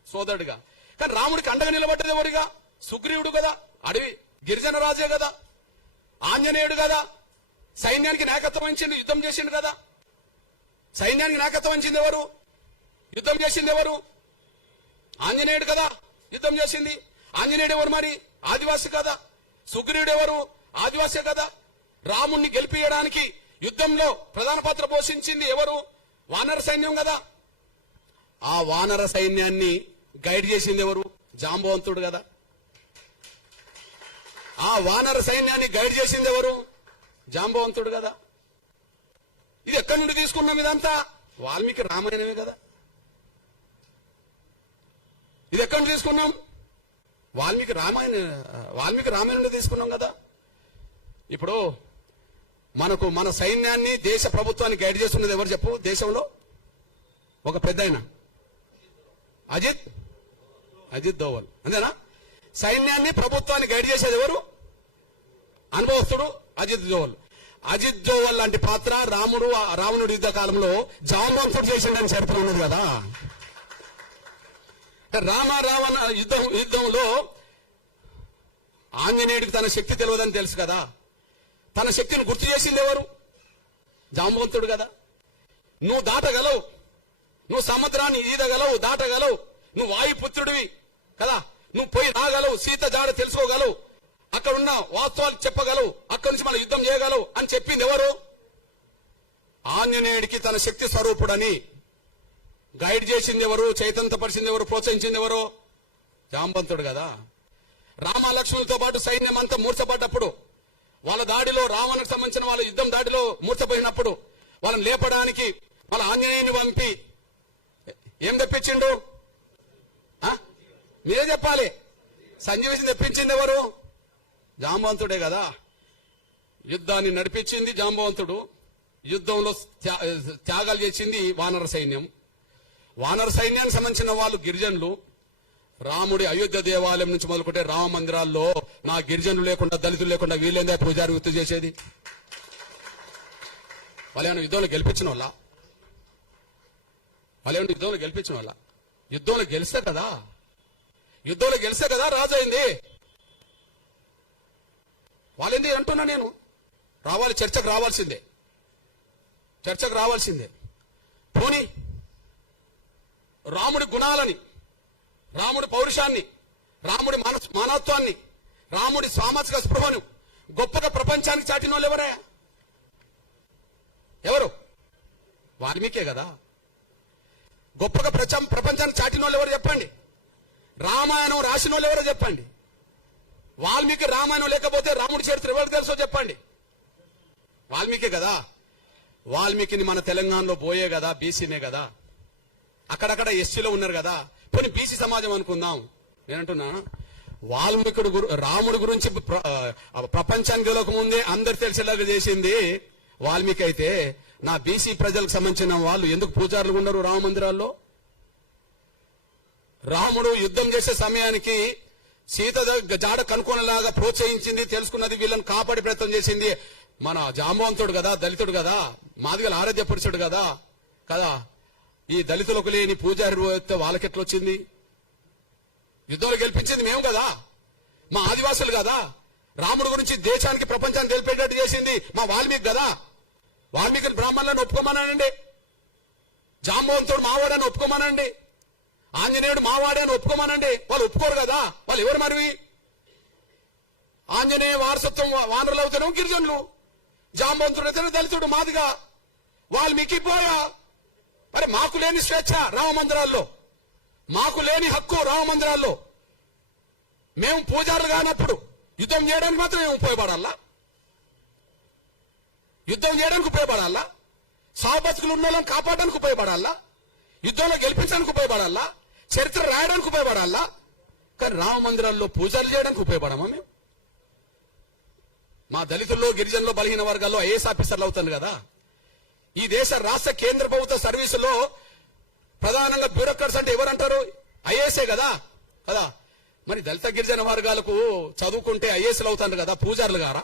సోదరుడిగా. కానీ రాముడికి అండగా నిలబడ్డది ఎవరిగా? సుగ్రీవుడు కదా. అడవి గిరిజన రాజే కదా. ఆంజనేయుడు కదా. సైన్యానికి నాయకత్వం వహించింది, యుద్ధం చేసిండు కదా. సైన్యానికి నాయకత్వం వహించింది ఎవరు? యుద్ధం చేసింది ఎవరు? ఆంజనేయుడు కదా యుద్ధం చేసింది. ఆంజనేయుడు ఎవరు మరి? ఆదివాసి కదా. సుగ్రీవుడు ఎవరు? ఆదివాసే కదా. రాముణ్ణి గెలిపియడానికి యుద్ధంలో ప్రధాన పాత్ర పోషించింది ఎవరు? వానర సైన్యం కదా. ఆ వానర సైన్యాన్ని గైడ్ చేసింది ఎవరు? జాంబవంతుడు కదా. ఆ వానర సైన్యాన్ని గైడ్ చేసింది ఎవరు? జాంబవంతుడు కదా. ఇది ఎక్కడి నుండి తీసుకున్నాం? ఇదంతా వాల్మీకి రామాయణమే కదా. ఇది ఎక్కడి నుండి తీసుకున్నాం? వాల్మీకి రామాయణం నుండి తీసుకున్నాం కదా. ఇప్పుడు మన సైన్యాన్ని దేశ ప్రభుత్వాన్ని గైడ్ చేస్తున్నది ఎవరు చెప్పు? దేశంలో ఒక పెద్ద ఆయన అజిత్ దోవల్, అంతేనా? సైన్యాన్ని ప్రభుత్వాన్ని గైడ్ చేసేది ఎవరు? అనుభవస్తుడు అజిత్ దోవల్. అజిత్ దోవల్ లాంటి పాత్ర రావణుడి యుద్ధ కాలంలో జాంబవంతుడు చేసిండని చరిత్ర ఉన్నది కదా. రావణ యుద్ధంలో ఆంజనేయుడికి తన శక్తి తెలియదని తెలుసు కదా. తన శక్తిని గుర్తు చేసింది ఎవరు? జాంబవంతుడు కదా. నువ్వు దాటగలవు, నువ్వు సముద్రాన్ని ఈదగలవు, దాటగలవు, నువ్వు వాయుపుత్రుడివి కదా. నువ్వు పోయి రాగలవు, సీత జాడ తెలుసుకోగలవు, అక్కడున్న వాస్తవాలు చెప్పగలవు, అక్కడి నుంచి మన యుద్ధం చేయగలవు అని చెప్పింది ఎవరు? ఆంజనేయుడికి తన శక్తి స్వరూపుడని గైడ్ చేసింది ఎవరు? చైతన్యపరిచింది ఎవరు? ప్రోత్సహించింది ఎవరు? జాంబవంతుడు కదా. రామ లక్ష్మణులతో పాటు సైన్యం అంతా మూర్చపడ్డప్పుడు, వాళ్ళ దాడిలో రావణకు సంబంధించిన వాళ్ళ యుద్ధం దాడిలో మూర్చపోయినప్పుడు వాళ్ళని లేపడానికి వాళ్ళ ఆంజనేయుని పంపి ఏం తెప్పించిండు? మీరే చెప్పాలి. సంజీవిని తెప్పించింది ఎవరు? జాంబవంతుడే కదా. యుద్ధాన్ని నడిపించింది జాంబవంతుడు. యుద్ధంలో త్యాగాలు చేసింది వానర సైన్యం. వానర సైన్యానికి సంబంధించిన వాళ్ళు గిరిజనులు. రాముడి అయోధ్య దేవాలయం నుంచి మొదలుకుంటే రామ మందిరాల్లో నా గిరిజనులు లేకుండా, దళితులు లేకుండా వీళ్ళేందా పూజారి వృత్తి చేసేది? వాళ్ళేమైనా యుద్ధంలో గెలిపించిన వాళ్ళ? యుద్ధంలో గెలిస్తే కదా, రాజు అయింది. వాళ్ళేంది అంటున్నా నేను. చర్చకు రావాల్సిందే. పోనీ రాముడి గుణాలని, రాముడి పౌరుషాన్ని, రాముడి మానవత్వాన్ని, రాముడి సామాజిక స్పృహను గొప్పగా ప్రపంచానికి చాటిన వాళ్ళు ఎవరు? వాల్మీకే కదా. గొప్పగా ప్రపంచానికి చాటిన వాళ్ళు ఎవరు చెప్పండి? రామాయణం రాసిన వాళ్ళు ఎవరో చెప్పండి. వాల్మీకి రామాయణం లేకపోతే రాముడి చరిత్ర ఎవరికి తెలుసో చెప్పండి. వాల్మీకే కదా. వాల్మీకిని మన తెలంగాణలో పోయే కదా, బీసీనే కదా. అక్కడక్కడ ఎస్సీలో ఉన్నారు కదా. పోనీ బీసీ సమాజం అనుకుందాం. నేనంటున్నా, వాల్మీకుడు రాముడి గురించి ప్రపంచానికి గెలవక ముందే అందరు తెలిసేలాగా చేసింది వాల్మీకి అయితే, నా బీసీ ప్రజలకు సంబంధించిన వాళ్ళు ఎందుకు పూజారులు ఉన్నారు రామ మందిరాల్లో? రాముడు యుద్ధం చేసే సమయానికి సీత జాడ కనుక్కోనేలాగా ప్రోత్సహించింది, తెలుసుకున్నది, వీళ్ళని కాపాడి ప్రయత్నం చేసింది మన జాంబవంతుడు కదా, దళితుడు కదా, మాదిగల ఆరాధ్య పురుషుడు కదా. ఈ దళితులకు లేని పూజారి వాళ్ళకెట్లొచ్చింది? యుద్ధంలో గెలిపించింది మేము కదా, మా ఆదివాసులు కదా. రాముడు గురించి దేశానికి, ప్రపంచానికి తెలిపేటట్టు చేసింది మా వాల్మీకి కదా. వాల్మీకి బ్రాహ్మణులను ఒప్పుకోమనండి, జాంబవంతుడు మావాడని ఒప్పుకోమనండి, ఆంజనేయుడు మావాడని ఒప్పుకోమనండి. వాళ్ళు ఒప్పుకోరు కదా. వాళ్ళు ఎవరు మరి? ఆంజనేయ వారసత్వం వానరులు అవుతారు గిరిజనులు, జాంబవంతుడు అయితే దళితుడు, మాదిగా. వాల్మీకి పోయా. మరి మాకు లేని స్వేచ్ఛ రామ మందిరాల్లో, మాకు లేని హక్కు రామ మందిరాల్లో, మేము పూజారులు కానప్పుడు యుద్ధం చేయడానికి మాత్రం మేము ఉపయోగపడాలా? సావు బతుకులు ఉన్న వాళ్ళని కాపాడడానికి ఉపయోగపడాలా? యుద్ధంలో గెలిపించడానికి ఉపయోగపడాలా? చరిత్ర రాయడానికి ఉపయోగపడాలా? కానీ రామ మందిరాల్లో పూజలు చేయడానికి ఉపయోగపడమా మేము? మా దళితుల్లో, గిరిజనుల్లో, బలహీన వర్గాల్లో ఐఏఎస్ ఆఫీసర్లు అవుతాను కదా. ఈ దేశ రాష్ట్ర కేంద్ర ప్రభుత్వ సర్వీసులో ప్రధానంగా బ్యూరోక్రాట్స్ అంటే ఎవరంటారు? ఐఏఎస్ఏ కదా. మరి దళిత గిరిజన వర్గాలకు చదువుకుంటే ఐఏఎస్లు అవుతారు కదా, పూజారులు గారా?